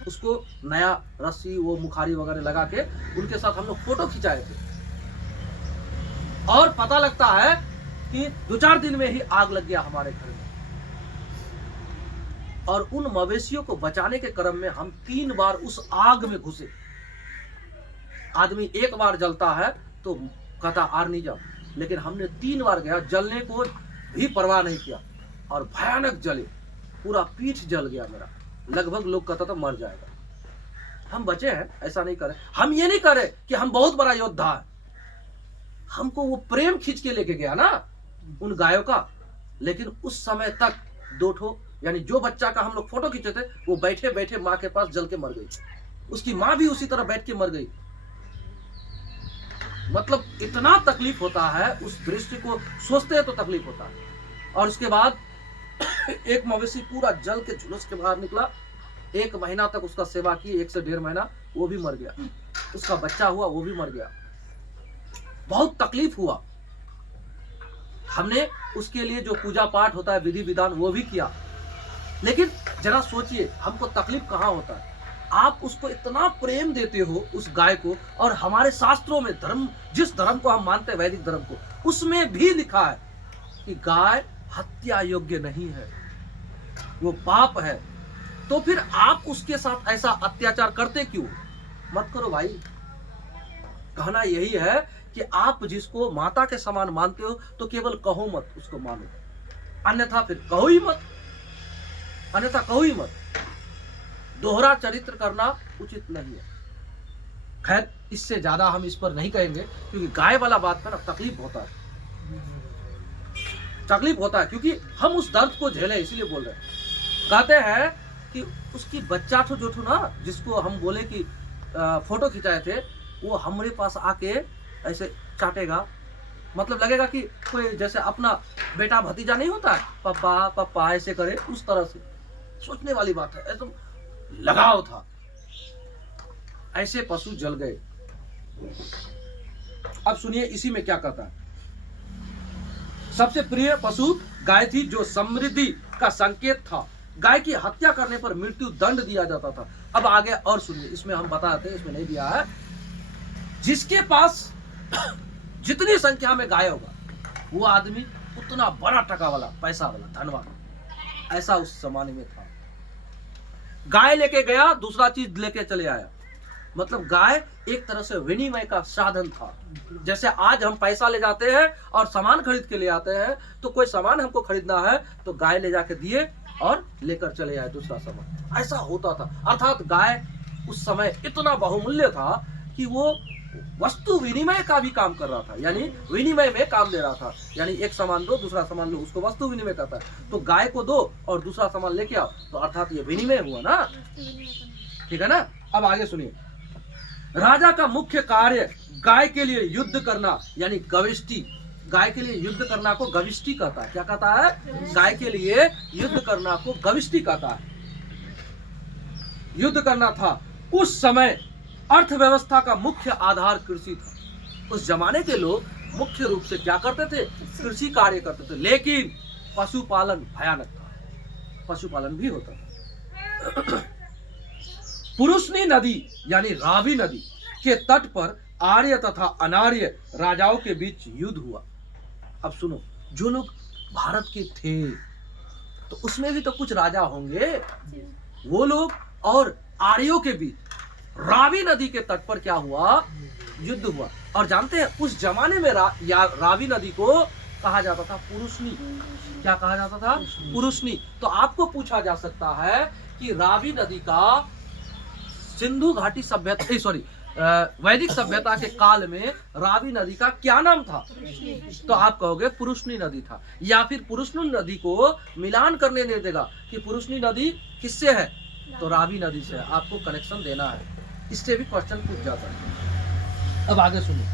उसको नया रस्सी वो मुखारी वगैरह लगा के उनके साथ हम लोग फोटो खिंचाए थे, और पता लगता है कि 2-4 दिन में ही आग लग गया हमारे घर में। और उन मवेशियों को बचाने के क्रम में हम 3 बार उस आग में घुसे। आदमी 1 बार जलता है तो कहता आर नहीं जाओ, लेकिन हमने 3 बार गया, जलने को भी परवाह नहीं किया, और भयानक जले, पूरा पीठ जल गया मेरा, लगभग लोग कहता था मर जाएगा। हम बचे हैं, ऐसा नहीं करे। हम ये नहीं करे कि हम बहुत बड़ा योद्धा है, हमको वो प्रेम खींच के लेके गया ना उन गायों का। लेकिन उस समय तक 2 ठो, यानी जो बच्चा का हम लोग फोटो खींचे थे वो बैठे बैठे माँ के पास जल के मर गई, उसकी माँ भी उसी तरह बैठ के मर गई। मतलब इतना तकलीफ होता है, उस दृश्य को सोचते हैं तो तकलीफ होता है। और उसके बाद एक मवेशी पूरा जल के झुलस के बाहर निकला, 1 महीना तक उसका सेवा की, 1 से 1.5 महीना, वो भी मर गया। उसका बच्चा हुआ, वो भी मर गया। बहुत तकलीफ हुआ। हमने उसके लिए जो पूजा पाठ होता है, विधि विधान, वो भी किया। लेकिन जरा सोचिए हमको तकलीफ कहाँ होता है, आप उसको इतना प्रेम देते हो उस गाय को, और हमारे शास्त्रों में धर्म, जिस धर्म को हम मानते हैं वैदिक धर्म को, उसमें भी लिखा है कि गाय हत्या योग्य नहीं है, वो पाप है। तो फिर आप उसके साथ ऐसा अत्याचार करते क्यों? मत करो भाई। कहना यही है कि आप जिसको माता के समान मानते हो तो केवल कहो मत, उसको मानो, अन्यथा फिर कहो ही मत, अन्यथा कहो ही मत। दोहरा चरित्र करना उचित नहीं है। खैर, इससे ज्यादा हम इस पर नहीं कहेंगे, क्योंकि गाय वाला बात पर तकलीफ होता है, तकलीफ होता है, क्योंकि हम उस दर्द को झेले, इसलिए बोल रहे हैं। कहते हैं कि उसकी बच्चा ठो जो ठो ना, जिसको हम बोले कि फोटो खिंचाए थे, वो हमारे पास आके ऐसे चाटेगा, मतलब लगेगा कि कोई जैसे अपना बेटा भतीजा नहीं होता है, पापा पापा ऐसे करे, उस तरह से। सोचने वाली बात है, एकदम लगाव था। ऐसे पशु जल गए। अब सुनिए इसी में क्या कहता है। सबसे प्रिय पशु गाय थी, जो समृद्धि का संकेत था। गाय की हत्या करने पर मृत्यु दंड दिया जाता था। अब आगे और सुनिए, इसमें हम बताते हैं, इसमें नहीं दिया है। जिसके पास जितनी संख्या में गाय होगा, वो आदमी उतना बड़ा टका वाला, पैसा वाला, धनवान। ऐसा उस जमाने में था। गाय लेके गया, दूसरा चीज लेके चले आया। मतलब गाय एक तरह से विनिमय का साधन था। जैसे आज हम पैसा ले जाते हैं और सामान खरीद के ले आते हैं, तो कोई सामान हमको खरीदना है तो गाय ले जाके दिए और लेकर चले आए दूसरा सामान। ऐसा होता था। अर्थात गाय उस समय इतना बहुमूल्य था कि वो वस्तु विनिमय का भी काम कर रहा था, यानी विनिमय में काम दे रहा था। यानी एक सामान दो, दूसरा सामान लो, उसको वस्तु विनिमय कहता है। तो गाय को दो और दूसरा सामान लेके आओ, तो अर्थात ये विनिमय हुआ ना, ठीक है ना। अब आगे सुनिए। राजा का मुख्य कार्य गाय के लिए युद्ध करना, यानी गविष्टि। गाय के लिए युद्ध करना को गविष्टि कहता है। क्या कहता है? गाय के लिए युद्ध करना को गविष्टि कहता है। युद्ध करना था। उस समय अर्थव्यवस्था का मुख्य आधार कृषि था। उस जमाने के लोग मुख्य रूप से क्या करते थे? कृषि कार्य करते थे। लेकिन पशुपालन भयानक था, पशुपालन भी होता था। पुरुषनी नदी यानी रावी नदी के तट पर आर्य तथा अनार्य राजाओं के बीच युद्ध हुआ। अब सुनो, जो लोग भारत के थे तो उसमें भी तो कुछ राजा होंगे, वो लोग और आर्यों के बीच रावी नदी के तट पर क्या हुआ? युद्ध हुआ। और जानते हैं उस जमाने में रावी नदी को कहा जाता था पुरुषनी। क्या कहा जाता था? पुरुषनी। तो आपको पूछा जा सकता है कि रावी नदी का सिंधु घाटी सभ्यता, सॉरी, वैदिक सभ्यता के काल में रावी नदी का क्या नाम था? तो आप कहोगे पुरुषनी नदी था। या फिर पुरुषनी नदी को मिलान करने नहीं देगा कि पुरुषनी नदी किससे है? तो रावी नदी से। आपको कनेक्शन देना है, इससे भी क्वेश्चन पूछ जाता है। अब आगे सुनिए।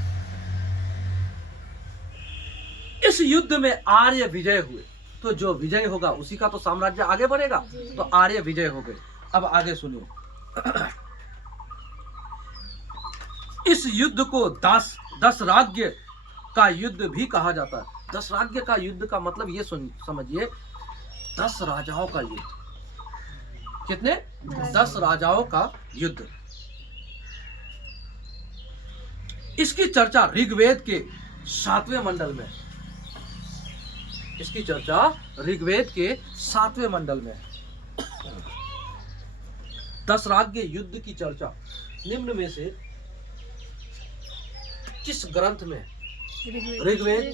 इस युद्ध में आर्य विजय हुए। तो जो विजय होगा उसी का तो साम्राज्य आगे बढ़ेगा। तो आर्य विजय हो गए। अब आगे सुनिए। इस युद्ध को दस राज्य का युद्ध भी कहा जाता है। 10 राज्य का युद्ध का मतलब ये समझिए, 10 राजाओं का युद्ध। कितने? 10 राजाओं का युद्ध। इसकी चर्चा ऋग्वेद के 7वें मंडल में, इसकी चर्चा ऋग्वेद के 7वें मंडल में। 10 राज्य युद्ध की चर्चा निम्न में से किस ग्रंथ में? ऋग्वेद,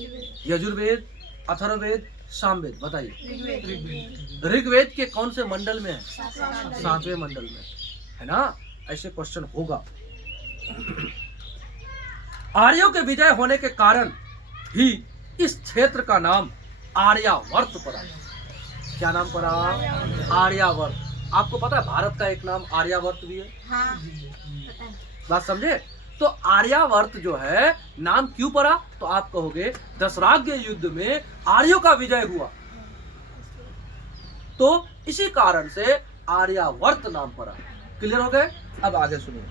यजुर्वेद, अथर्ववेद, सामवेद। बताइए ऋग्वेद के कौन से मंडल में है? 7वें मंडल में है ना। ऐसे क्वेश्चन होगा। आर्यों के विजय होने के कारण ही इस क्षेत्र का नाम आर्यावर्त पड़ा। क्या नाम पड़ा? आर्यावर्त। आपको पता है भारत का एक नाम आर्यावर्त भी है। हाँ, पता है। बात समझे? तो आर्यावर्त जो है नाम क्यों पड़ा? तो आप कहोगे दशराज्य युद्ध में आर्यों का विजय हुआ, तो इसी कारण से आर्यावर्त नाम पड़ा। क्लियर हो गए? अब आगे सुनिए।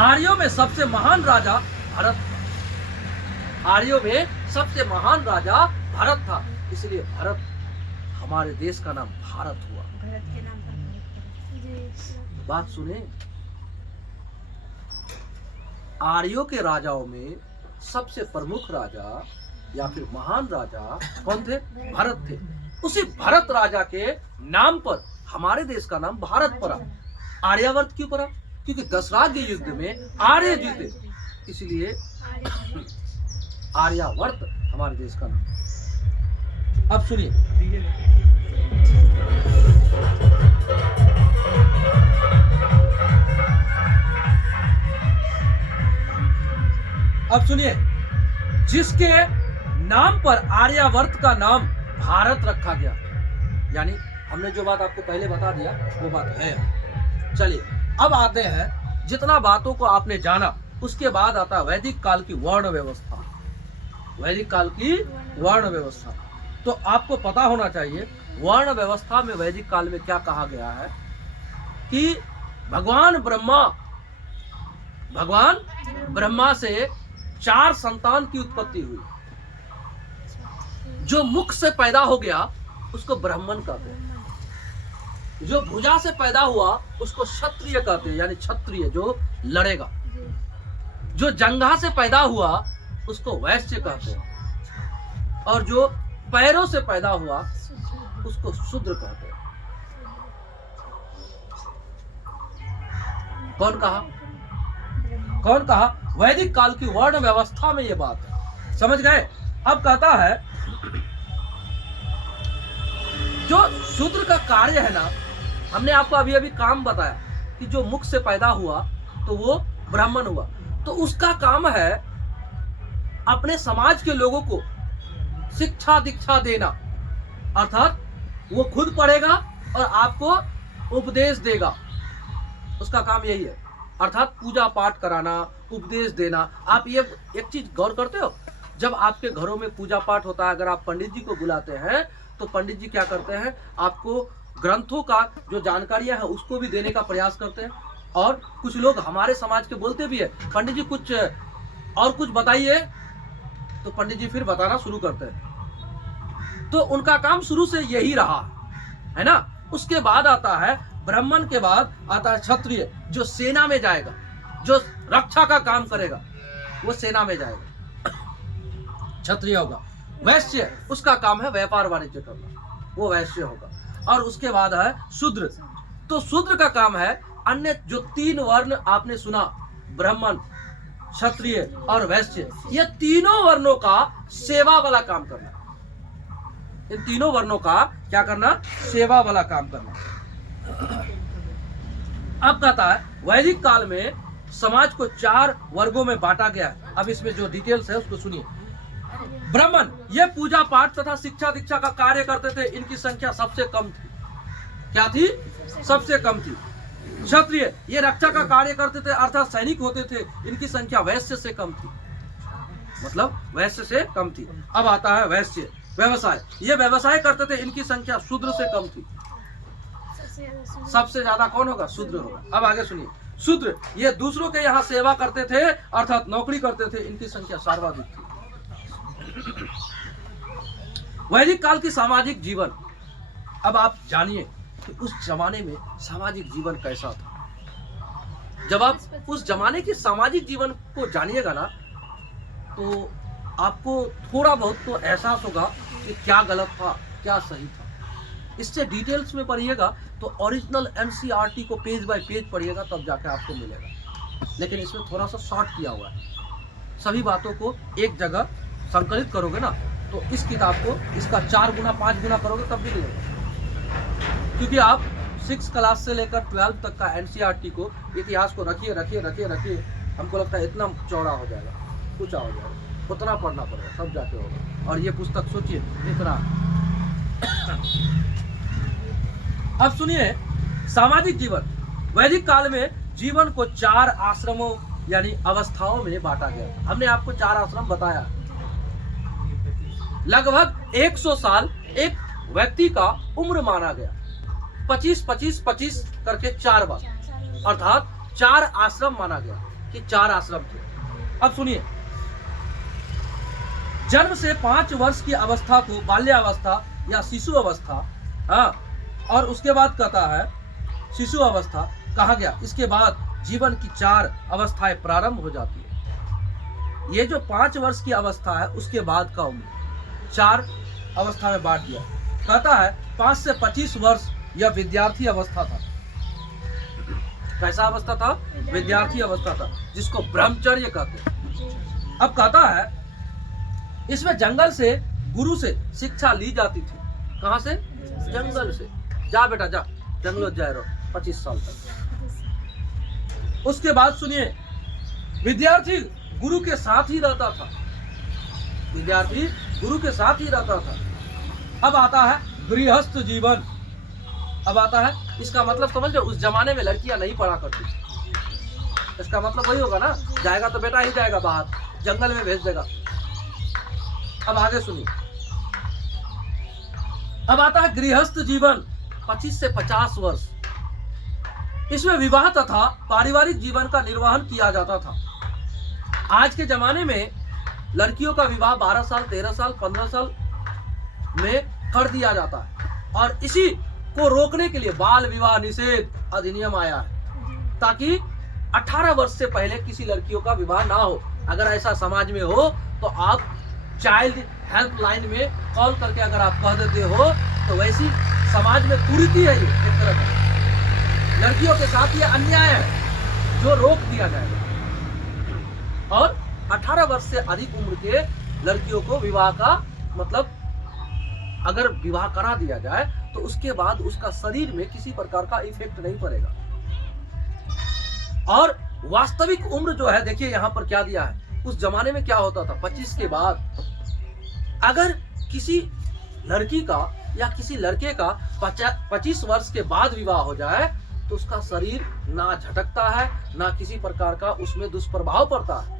आर्यों में सबसे महान राजा भरत था। आर्यों में सबसे महान राजा भरत था, इसलिए भरत हमारे देश का नाम भारत हुआ। भरत के नाम पर भारत बात सुने, आर्यों के राजाओं में सबसे प्रमुख राजा या फिर महान राजा कौन थे? भरत थे। उसी भरत राजा के नाम पर हमारे देश का नाम भारत पड़ा। आर्यावर्त क्यों पड़ा? क्योंकि दशराज्य युद्ध में आर्य जीते, इसलिए आर्यावर्त हमारे देश का नाम। अब सुनिए, अब सुनिए, जिसके नाम पर आर्यावर्त का नाम भारत रखा गया, यानी हमने जो बात आपको पहले बता दिया वो बात है। चलिए अब आते हैं, जितना बातों को आपने जाना उसके बाद आता है वैदिक काल की वर्ण व्यवस्था। वैदिक काल की वर्ण व्यवस्था, तो आपको पता होना चाहिए वर्ण व्यवस्था में वैदिक काल में क्या कहा गया है कि भगवान ब्रह्मा से 4 संतान की उत्पत्ति हुई। जो मुख से पैदा हो गया उसको ब्राह्मण कहते हैं, जो भुजा से पैदा हुआ उसको क्षत्रिय कहते हैं, यानी क्षत्रिय जो लड़ेगा। जो जंघा से पैदा हुआ उसको वैश्य कहते हैं, और जो पैरों से पैदा हुआ उसको शूद्र कहते हैं। कौन कहा? वैदिक काल की वर्ण व्यवस्था में ये बात है, समझ गए? अब कहता है जो शूद्र का कार्य है ना, हमने आपको अभी अभी काम बताया कि जो मुख से पैदा हुआ तो वो ब्राह्मण हुआ, तो उसका काम है अपने समाज के लोगों को शिक्षा दीक्षा देना, अर्थात वो खुद पढ़ेगा और आपको उपदेश देगा। उसका काम यही है, अर्थात पूजा पाठ कराना, उपदेश देना। आप ये एक चीज गौर करते हो, जब आपके घरों में पूजा पाठ होता है, अगर आप पंडित जी को बुलाते हैं तो पंडित जी क्या करते हैं, आपको ग्रंथों का जो जानकारियां है उसको भी देने का प्रयास करते हैं। और कुछ लोग हमारे समाज के बोलते भी है, पंडित जी कुछ और कुछ बताइए, तो पंडित जी फिर बताना शुरू करते हैं। तो उनका काम शुरू से यही रहा है ना। उसके बाद आता है ब्राह्मण, के बाद आता है क्षत्रिय, जो सेना में जाएगा, जो रक्षा का काम करेगा, वो सेना में जाएगा, क्षत्रिय होगा। वैश्य, उसका काम है व्यापार वाणिज्य करना, वो वैश्य होगा। और उसके बाद है शूद्र, तो शूद्र का काम है अन्य जो 3 वर्ण आपने सुना, ब्राह्मण, क्षत्रिय और वैश्य, ये तीनों वर्णों का सेवा वाला काम करना। इन तीनों वर्णों का क्या करना? सेवा वाला काम करना। अब कहता है वैदिक काल में समाज को 4 वर्गों में बांटा गया है। अब इसमें जो डिटेल्स है उसको सुनिए। ब्राह्मण ये पूजा पाठ तथा शिक्षा दीक्षा का कार्य करते थे, इनकी संख्या सबसे कम थी। क्या थी? सबसे कम थी। क्षत्रिय ये रक्षा का कार्य करते थे, अर्थात सैनिक होते थे, इनकी संख्या वैश्य से कम थी, मतलब वैश्य से कम थी। अब आता है वैश्य, व्यवसाय, ये व्यवसाय करते थे, इनकी संख्या शूद्र से कम थी। सबसे ज्यादा कौन होगा? शूद्र होगा। अब आगे सुनिए, शूद्र ये दूसरों के यहाँ सेवा करते थे, अर्थात नौकरी करते थे, इनकी संख्या सर्वाधिक थी। वैदिक काल की सामाजिक जीवन, अब आप जानिए कि उस जमाने में सामाजिक जीवन कैसा था। जब आप उस जमाने के सामाजिक जीवन को जानिएगा ना, तो आपको थोड़ा बहुत तो एहसास होगा कि क्या गलत था, क्या सही था। इससे डिटेल्स में पढ़िएगा तो ओरिजिनल एनसीईआरटी को पेज बाय पेज पढ़िएगा, तब जाके आपको मिलेगा। लेकिन इसमें थोड़ा सा शॉर्ट किया हुआ है, सभी बातों को एक जगह संकलित करोगे ना, तो इस किताब को इसका 4 गुना 5 गुना करोगे तब भी मिलेगा। क्योंकि आप 6 क्लास से लेकर 12 तक का एनसीईआरटी को, इतिहास को रखिए, हमको लगता है इतना चौड़ा हो जाएगा, ऊंचा हो जाएगा, उतना पढ़ना पड़ेगा तब जाके होगा। और ये पुस्तक सोचिए इतना। अब सुनिए, सामाजिक जीवन, वैदिक काल में जीवन को 4 आश्रमों यानी अवस्थाओं में बांटा गया। हमने आपको 4 आश्रम बताया। लगभग 100 साल एक व्यक्ति का उम्र माना गया, 25-25-25 करके 4 बार, अर्थात 4 आश्रम माना गया कि 4 आश्रम थे। अब सुनिए, जन्म से 5 वर्ष की अवस्था को बाल्यावस्था, या शिशु अवस्था, हाँ, और उसके बाद कहता है शिशु अवस्था कहा गया, इसके बाद जीवन की 4 अवस्थाएं प्रारंभ हो जाती है। ये जो 5 वर्ष की अवस्था है उसके बाद का उम्र 4 अवस्था में बांट दिया। कहता है 5 से 25 वर्ष यह विद्यार्थी अवस्था था। कैसा अवस्था था? विद्यार्थी अवस्था था, जिसको ब्रह्मचर्य कहते हैं। अब कहता है इसमें जंगल से गुरु से शिक्षा ली जाती थी। कहां से? जंगल से। जा बेटा जा, जंगलों जाए रहो 25 साल तक। उसके बाद सुनिए, विद्यार्थी गुरु के साथ ही रहता था। विद्यार्थी गुरु के साथ ही रहता था। अब आता है गृहस्थ जीवन। अब आता है, इसका मतलब समझ लो, उस जमाने में लड़कियां नहीं पढ़ा करती। इसका मतलब वही होगा ना, जाएगा तो बेटा ही जाएगा बाहर, जंगल में भेज देगा। अब आगे सुनिए, अब आता है गृहस्थ जीवन 25 से 50 वर्ष। इसमें विवाह तथा पारिवारिक जीवन का निर्वहन किया जाता था। आज के जमाने में लड़कियों का विवाह 12 साल, 13 साल, 15 साल में कर दिया जाता है, और इसी को रोकने के लिए बाल विवाह निषेध अधिनियम आया है, ताकि 18 वर्ष से पहले किसी लड़कियों का विवाह ना हो। अगर ऐसा समाज में हो तो आप चाइल्ड हेल्पलाइन में कॉल करके अगर आप कह देते हो तो वैसी समाज में कुरीति है, ये एक तरह का लड़कियों के साथ ये अन्याय है जो रोक दिया जाएगा। और 18 वर्ष से अधिक उम्र के लड़कियों को विवाह का मतलब, अगर विवाह करा दिया जाए तो उसके बाद उसका शरीर में किसी प्रकार का इफेक्ट नहीं पड़ेगा। और वास्तविक उम्र जो है, देखिए यहां पर क्या दिया है। उस जमाने में क्या होता था, 25 के बाद अगर किसी लड़की का या किसी लड़के का 25 वर्ष के बाद विवाह हो जाए तो उसका शरीर ना झटकता है, ना किसी प्रकार का उसमें दुष्प्रभाव पड़ता है।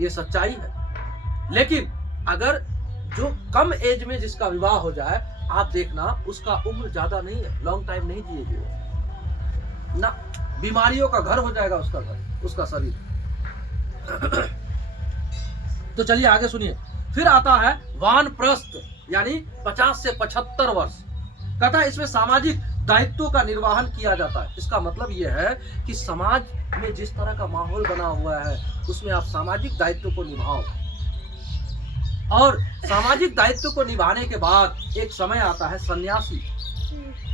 ये सच्चाई है। लेकिन अगर जो कम एज में जिसका विवाह हो जाए, आप देखना उसका उम्र ज्यादा नहीं है, लॉन्ग टाइम नहीं जिएगी वो ना, बीमारियों का घर हो जाएगा उसका घर, उसका शरीर। तो चलिए आगे सुनिए। फिर आता है वानप्रस्थ, यानी 50 से 75 वर्ष। कहता है इसमें सामाजिक दायित्वों का निर्वहन किया जाता है। इसका मतलब यह है कि समाज में जिस तरह का माहौल बना हुआ है उसमें आप सामाजिक दायित्व को निभाओ, और सामाजिक दायित्व को निभाने के बाद एक समय आता है सन्यासी।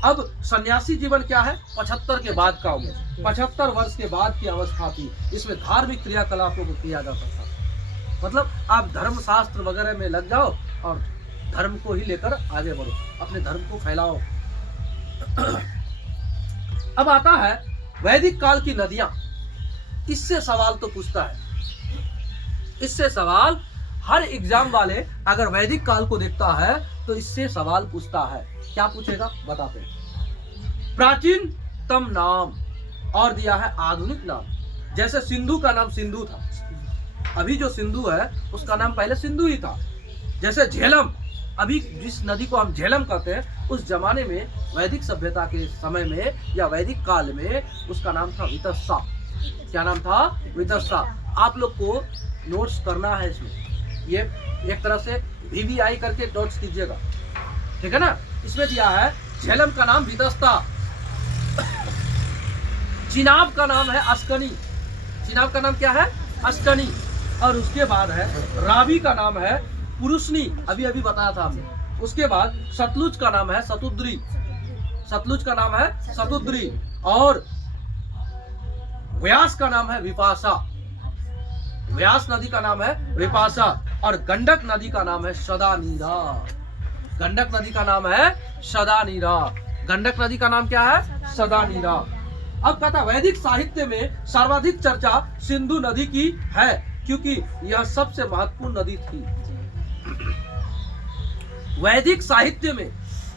अब सन्यासी जीवन क्या है? 75 के बाद का उम्र, 75 वर्ष के बाद की अवस्था थी। इसमें धार्मिक क्रियाकलापों को किया जाता था। मतलब आप धर्म शास्त्र वगैरह में लग जाओ और धर्म को ही लेकर आगे बढ़ो, अपने धर्म को फैलाओ। अब आता है वैदिक काल की नदियां। इससे सवाल तो पूछता है, इससे सवाल हर एग्जाम वाले अगर वैदिक काल को देखता है तो इससे सवाल पूछता है। क्या पूछेगा बताते हैं। प्राचीनतम नाम और दिया है आधुनिक नाम। जैसे सिंधु का नाम सिंधु था, अभी जो सिंधु है उसका नाम पहले सिंधु ही था। जैसे झेलम, अभी जिस नदी को हम झेलम कहते हैं, उस जमाने में वैदिक सभ्यता के समय में या वैदिक काल में उसका नाम था वितस्ता। क्या नाम था? वितस्ता। आप लोग को नोट्स करना है इसमें, ये एक तरह से VVI करके नोट्स कीजिएगा, ठीक है ना। इसमें दिया है झेलम का नाम वितस्ता, चिनाब का नाम है अस्कनी। चिनाब का नाम क्या है? अस्कनी। और उसके बाद है रावी का नाम है पुरुषनी, अभी अभी बताया था हमने। उसके बाद सतलुज का नाम है सतुद्री, सतलुज का नाम है सतुद्री। और व्यास का नाम है विपाशा, व्यास नदी का नाम है विपाशा। और गंडक नदी का नाम है सदानीरा, गंडक नदी का नाम है सदानीरा। गंडक नदी का नाम क्या है? सदानीरा। अब कहता वैदिक साहित्य में सर्वाधिक चर्चा सिंधु नदी की है, क्योंकि यह सबसे महत्वपूर्ण नदी थी। वैदिक साहित्य में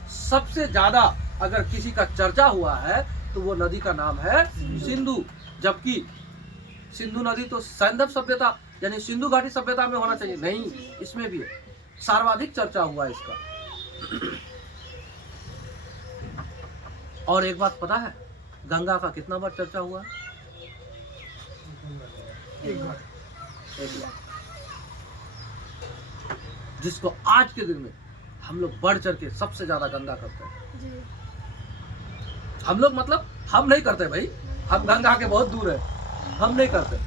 सबसे ज्यादा अगर किसी का चर्चा हुआ है तो वो नदी का नाम है सिंधु। जबकि सिंधु नदी तो सैंधव सभ्यता यानी सिंधु घाटी सभ्यता में होना चाहिए, नहीं, इसमें भी सर्वाधिक चर्चा हुआ इसका। और एक बात पता है, गंगा का कितना बार चर्चा हुआ? एक बार। जिसको आज के दिन में हम लोग बढ़ चढ़ के सबसे ज्यादा गंगा करते हैं। जी हम लोग मतलब हम नहीं करते भाई, हम गंगा के बहुत दूर है, हम नहीं करते।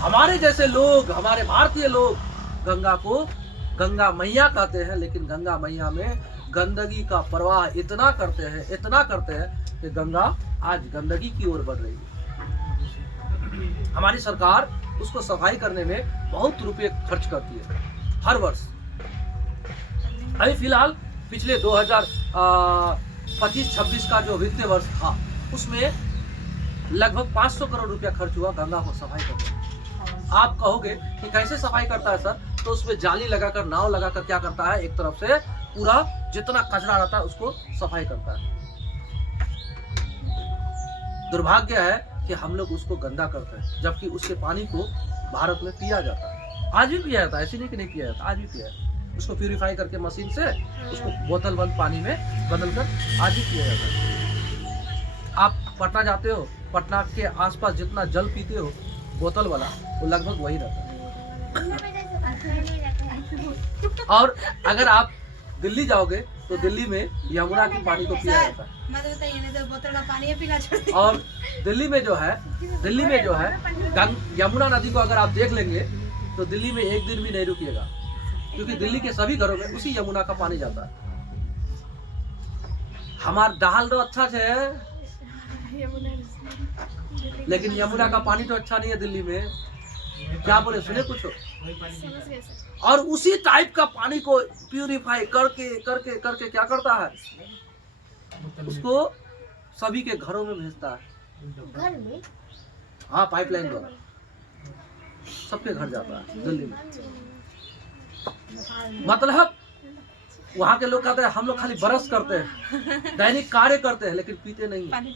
हमारे जैसे लोग, हमारे भारतीय लोग गंगा को गंगा मैया कहते हैं, लेकिन गंगा मैया में गंदगी का प्रवाह इतना करते हैं, इतना करते हैं कि गंगा आज गंदगी की ओर बढ़ रही है। हमारी सरकार उसको सफाई करने में बहुत रुपए खर्च करती है हर वर्ष। अभी फिलहाल पिछले 2025-26 का जो वित्तीय वर्ष था, उसमें लगभग 500 करोड़ रुपया खर्च हुआ गंगा को सफाई करने में। आप कहोगे कि कैसे सफाई करता है सर? तो उसमें जाली लगाकर, नाव लगाकर क्या करता है, एक तरफ से पूरा जितना कचरा रहता है उसको सफाई करता है। दुर्भाग्य है कि हम लोग उसको गंदा करते हैं, जबकि उसके पानी को भारत में पिया जाता है। आज भी पिया जाता है, ऐसे नहीं कि नहीं पिया जाता, आज भी पिया जाता है। उसको प्यूरिफाई करके मशीन से उसको बोतल बंद पानी में बदलकर आज भी पिया जाता है। आप पटना जाते हो, पटना के आसपास जितना जल पीते हो बोतल वाला, वो लगभग वही रहता है। और अगर आप दिल्ली जाओगे तो दिल्ली में यमुना की पानी को पिया जाता है। और दिल्ली में जो है यमुना नदी को अगर आप देख लेंगे तो दिल्ली में एक दिन भी नहीं रुकिएगा, क्योंकि दिल्ली के सभी घरों में उसी यमुना का पानी जाता है। हमार दाल तो अच्छा है, लेकिन यमुना का पानी तो अच्छा नहीं है दिल्ली में। क्या बोले, सुने कुछ? और उसी टाइप का पानी को प्यूरिफाई करके करके करके क्या करता है, उसको सभी के घरों में भेजता है। घर में? हाँ, पाइपलाइन द्वारा सबके घर जाता है दिल्ली में। मतलब वहाँ के लोग कहते हैं हम लोग खाली बरस करते हैं, दैनिक कार्य करते हैं, लेकिन पीते नहीं। पानी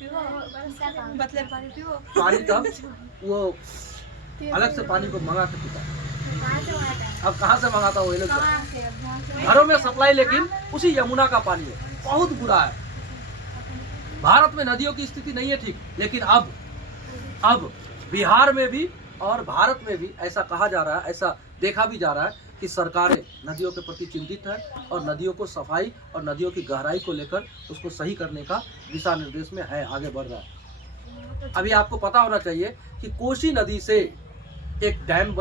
का वो अलग से पानी को मंगा के पीता है। अब कहाँ से मंगाता वो लोग? घरों में सप्लाई, लेकिन उसी यमुना का पानी है। बहुत बुरा है। भारत में नदियों की स्थिति नहीं है ठीक, लेकिन अब बिहार में भी और भारत में भी ऐसा कहा जा रहा है, ऐसा देखा भी जा रहा है कि सरकारें नदियों के प्रति चिंतित है और नदियों को सफाई और नदियों की गहराई को लेकर उसको सही करने का दिशा निर्देश में है, आगे बढ़ रहा है। अभी आपको पता होना चाहिए कि कोसी नदी से एक डैम है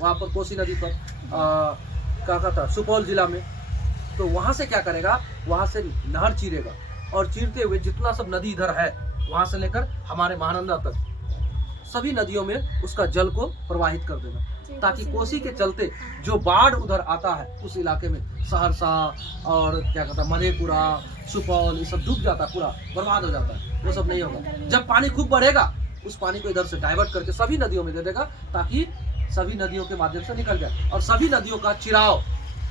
वहाँ पर, कोसी नदी पर क्या कहता है, सुपौल जिला में। तो वहाँ से क्या करेगा, वहाँ से नहर चीरेगा और चीरते हुए जितना सब नदी इधर है वहाँ से लेकर हमारे महानंदा तक सभी नदियों में उसका जल को प्रवाहित कर देगा, ताकि कोसी के चलते जो बाढ़ उधर आता है उस इलाके में, सहरसा और क्या कहता है मधेपुरा, सुपौल, ये सब डूब जाता है, पूरा बर्बाद हो जाता है। वो सब नहीं होगा। जब पानी खूब बढ़ेगा उस पानी को इधर से डाइवर्ट करके सभी नदियों में दे देगा, ताकि सभी नदियों के माध्यम से निकल जाए और सभी नदियों का चिराव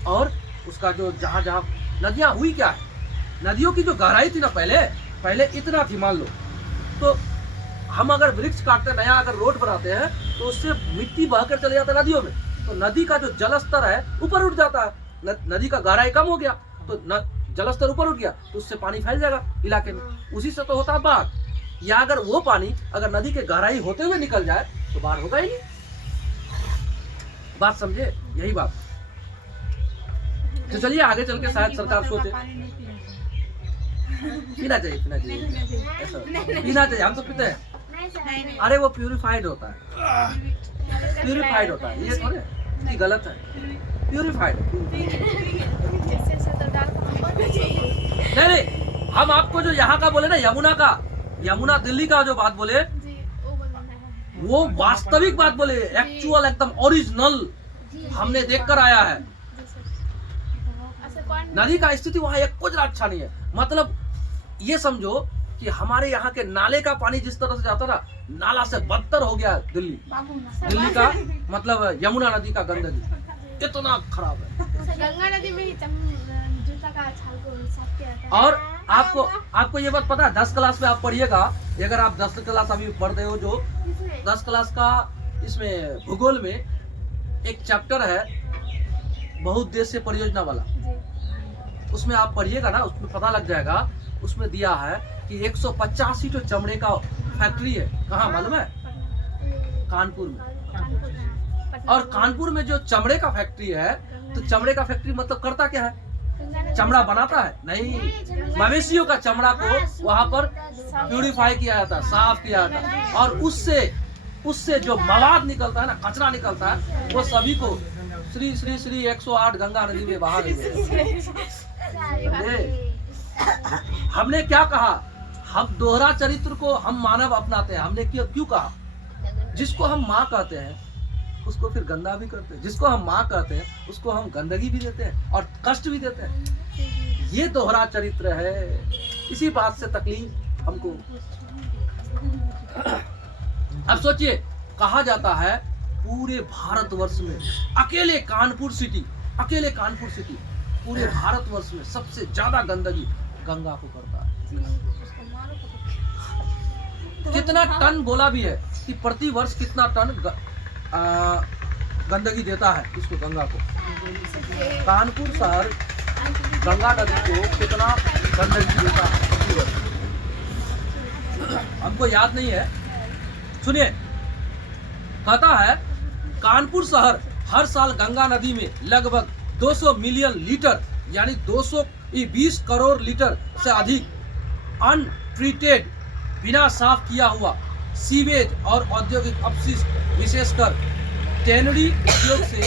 और उसका जो जहाँ जहाँ नदियाँ हुई क्या है, नदियों की जो गहराई थी ना पहले इतना थी, मान लो तो हम अगर वृक्ष काटते, नया अगर रोड बनाते हैं तो उससे मिट्टी बहकर चले जाता है नदियों में, तो नदी का जो जल स्तर है ऊपर उठ जाता है। नदी का गहराई कम हो गया तो जल स्तर ऊपर उठ गया, तो उससे पानी फैल जाएगा इलाके में, उसी से तो होता है बाढ़। या अगर वो पानी अगर नदी के गहराई होते हुए निकल जाए तो बाढ़ होगा ही नहीं। बात समझे? यही बात। तो चलिए आगे चल के शायद सरकार सोचे पीना चाहिए ऐसा पीना चाहिए, हम तो पीते हैं। अरे वो प्यूरिफाइड होता है, ये थोड़े कि गलत है, प्यूरिफाइड। नहीं, हम आपको जो यहाँ का बोले ना, यमुना दिल्ली का जो बात बोले वो वास्तविक बात बोले, एक्चुअल एकदम ओरिजिनल हमने देख कर आया है। नदी का स्थिति वहाँ एक कुछ अच्छा नहीं है। मतलब ये समझो कि हमारे यहाँ के नाले का पानी जिस तरह से जाता ना, नाला से बदतर हो गया दिल्ली का, मतलब यमुना नदी का गंदगी इतना खराब है। गंगा नदी में ही जूता का छाल को साफ किया जाता है। और आपको ये बात पता है, 10 क्लास में आप पढ़िएगा, अगर आप 10 क्लास अभी पढ़ते हो, जो 10 क्लास का इसमें भूगोल में एक चैप्टर है बहुउद्देश्य परियोजना वाला, उसमें आप पढ़िएगा ना, उसमें पता लग जाएगा। उसमें दिया है कि 185 जो चमड़े का फैक्ट्री है, कहाँ मालूम है? कानपुर में। और कानपुर में जो चमड़े का फैक्ट्री है, तो चमड़े का फैक्ट्री मतलब करता क्या है? चमड़ा बनाता है? नहीं, मवेशियों का चमड़ा को वहां पर प्यूरिफाई किया जाता है, साफ किया जाता है, और उससे जो मवाद निकलता है ना, कचरा निकलता है, वो सभी को श्री श्री श्री 108 गंगा नदी में बहा देंगे। हमने क्या कहा? हम दोहरा चरित्र को हम मानव अपनाते हैं। हमने क्यों कहा? जिसको हम माँ कहते हैं उसको फिर गंदा भी करते हैं, जिसको हम माँ कहते हैं उसको हम गंदगी भी देते हैं और कष्ट भी देते हैं। ये दोहरा चरित्र है। इसी बात से तकलीफ हमको। अब सोचिए, कहा जाता है पूरे भारतवर्ष में अकेले कानपुर सिटी पूरे भारतवर्ष में सबसे ज्यादा गंदगी गंगा को करता है। कितना टन बोला भी है कि प्रति वर्ष कितना टन गंदगी देता है इसको, गंगा को। कानपुर शहर गंगा नदी को कितना गंदगी देता है प्रति वर्ष, हमको याद नहीं है। सुनिए, कहता है कानपुर शहर हर साल गंगा नदी में लगभग 200 मिलियन लीटर यानी 220 करोड़ लीटर से अधिक अनट्रीटेड बिना साफ किया हुआ सीवेज और औद्योगिक अपशिष्ट विशेषकर टैनरी उद्योग से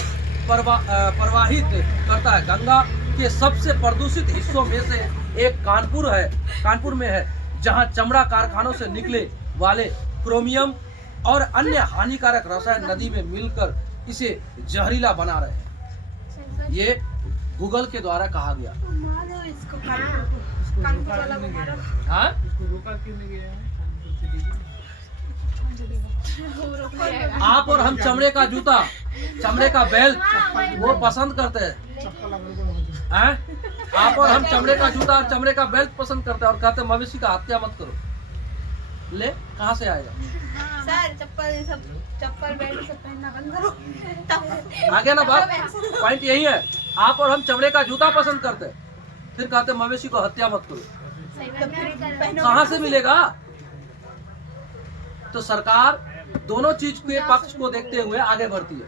प्रवाहित करता है। गंगा के सबसे प्रदूषित हिस्सों में से एक कानपुर में है, जहां चमड़ा कारखानों से निकले वाले क्रोमियम और अन्य हानिकारक रसायन नदी में मिलकर इसे जहरीला बना रहे हैं। ये गूगल के द्वारा कहा गया। हाँ? आप और हम चमड़े का जूता, चमड़े का बेल्ट वो पसंद करते हैं। आप और हम चमड़े का जूता और चमड़े का बेल्ट पसंद करते हैं और कहते हैं मवेशी का हत्या मत करो। ले, कहाँ से आएगा? सर चप्पल बेल्ट सब पहनना बंद करो। आगे ना बात, पॉइंट यही है। आप और हम चमड़े का जूता पसंद करते हैं, फिर कहते हैं मवेशी को हत्या मत करो। कहाँ से मिलेगा? तो सरकार दोनों चीज के पक्ष को देखते हुए आगे बढ़ती है।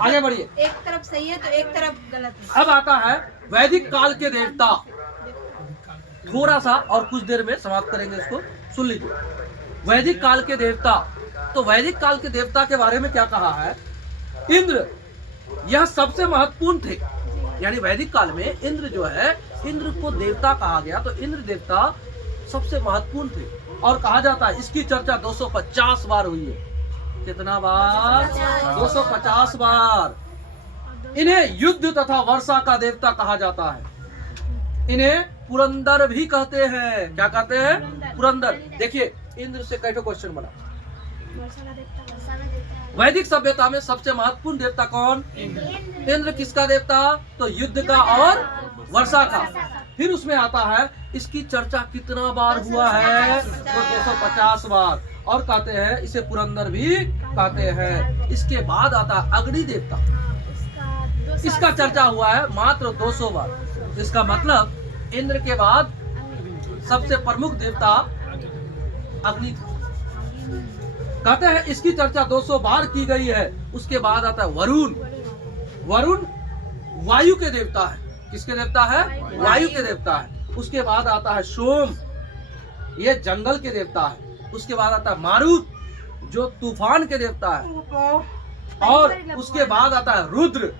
आगे बढ़िए। एक तरफ सही है तो एक तरफ गलत है। अब आता है वैदिक काल के देवता। थोड़ा सा और कुछ देर में समाप्त करेंगे, इसको सुन लीजिए। वैदिक काल के देवता, तो वैदिक काल के देवता के बारे में क्या कहा है? इंद्र, यह सबसे महत्वपूर्ण थे। यानी वैदिक काल में इंद्र जो है, इंद्र को देवता कहा गया, तो इंद्र देवता सबसे महत्वपूर्ण थे। और कहा जाता है इसकी चर्चा 250 बार हुई है। कितना बार? 250 बार। इन्हें युद्ध तथा वर्षा का देवता कहा जाता है। इन्हें पुरंदर भी कहते हैं। क्या कहते हैं? पुरंदर। देखिए, इंद्र से कई क्वेश्चन बना। वैदिक सभ्यता में सबसे महत्वपूर्ण देवता कौन? इंद्र। किसका देवता? तो युद्ध का और वर्षा का। फिर उसमें आता है इसकी चर्चा कितना बार हुआ है? तो 250 बार। और कहते हैं इसे पुरंदर भी कहते हैं। इसके बाद आता है अग्नि देवता। इसका चर्चा हुआ है मात्र 200 बार। इसका मतलब इंद्र के बाद सबसे प्रमुख देवता अग्नि। कहते हैं इसकी चर्चा 200 बार की गई है। उसके बाद आता है वरुण। वरुण वायु के देवता है। किसके देवता है? वायु के देवता है। उसके बाद आता है सोम, ये जंगल के देवता है। उसके बाद आता है मारुत, जो तूफान के देवता है। और उसके बाद आता है रुद्र,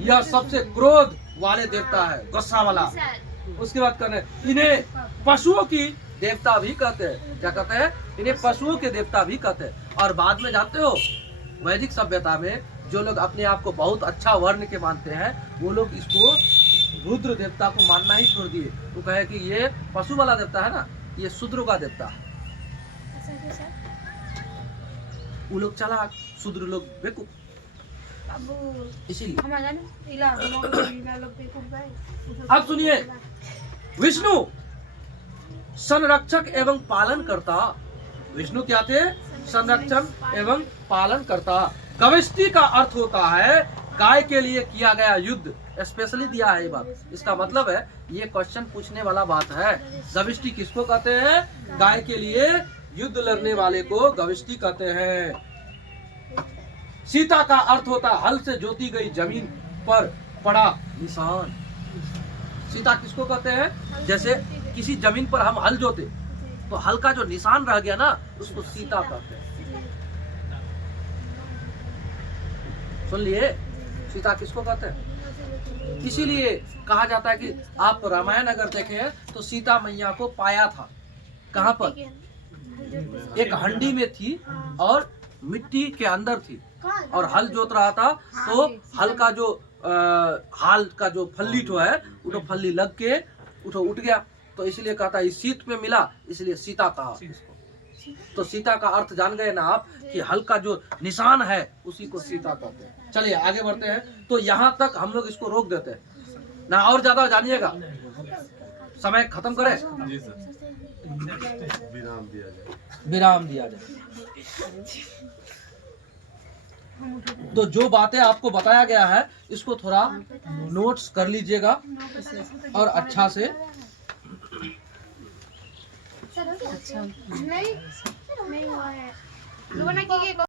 यह सबसे क्रोध वाले देवता है, गुस्सा वाला। उसके बाद कहते हैं इन्हें पशुओं की देवता भी कहते हैं। क्या कहते हैं? इन्हें पशुओं के देवता भी कहते हैं। और बाद में जानते हो, वैदिक सभ्यता में जो लोग अपने आप को बहुत अच्छा वर्ण के मानते हैं, वो लोग इसको रुद्र देवता को मानना ही छोड़ दिए। वो कहे कि ये पशु वाला देवता है ना, ये शूद्र का देवता है। वो लोग चालाक, शूद्र लोग बेवकूफ। इसीलिए अब सुनिए, विष्णु संरक्षक एवं पालन करता। विष्णु क्या थे? संरक्षण एवं पालन करता। गविष्टि का अर्थ होता है गाय के लिए किया गया युद्ध। स्पेशली दिया है ये बात। इसका मतलब है, ये क्वेश्चन पूछने वाला बात है। गविष्टि किसको कहते हैं? गाय के लिए युद्ध लड़ने वाले को गविष्टि कहते हैं। सीता का अर्थ होता है हल से जोती गई जमीन पर पड़ा निशान। सीता किसको कहते हैं? जैसे किसी जमीन पर हम हल जोते तो हल का जो निशान रह गया ना, उसको सीता कहते हैं। सुन लिए, सीता किसको कहते हैं? इसीलिए कहा जाता है कि आप रामायण अगर देखें तो सीता मैया को पाया था कहाँ पर? एक हंडी में थी और मिट्टी के अंदर थी और हल जोत रहा था, तो हल का जो हाल का जो फल्ली ठो है, उठो फल्ली लग के उठ गया, तो इसलिए कहता है इस सीत में मिला, इसलिए सीता कहा इसको। तो सीता का अर्थ जान गए ना आप कि हल का जो निशान है उसी को सीता कहते हैं। चलिए आगे बढ़ते हैं। तो यहाँ तक हम लोग इसको रोक देते हैं ना, और ज्यादा जानिएगा, समय खत्म करें, जी सर, विराम दिया जाए। तो जो बातें आपको बताया गया है इसको थोड़ा नोट्स कर लीजिएगा और अच्छा से। नहीं हुआ है।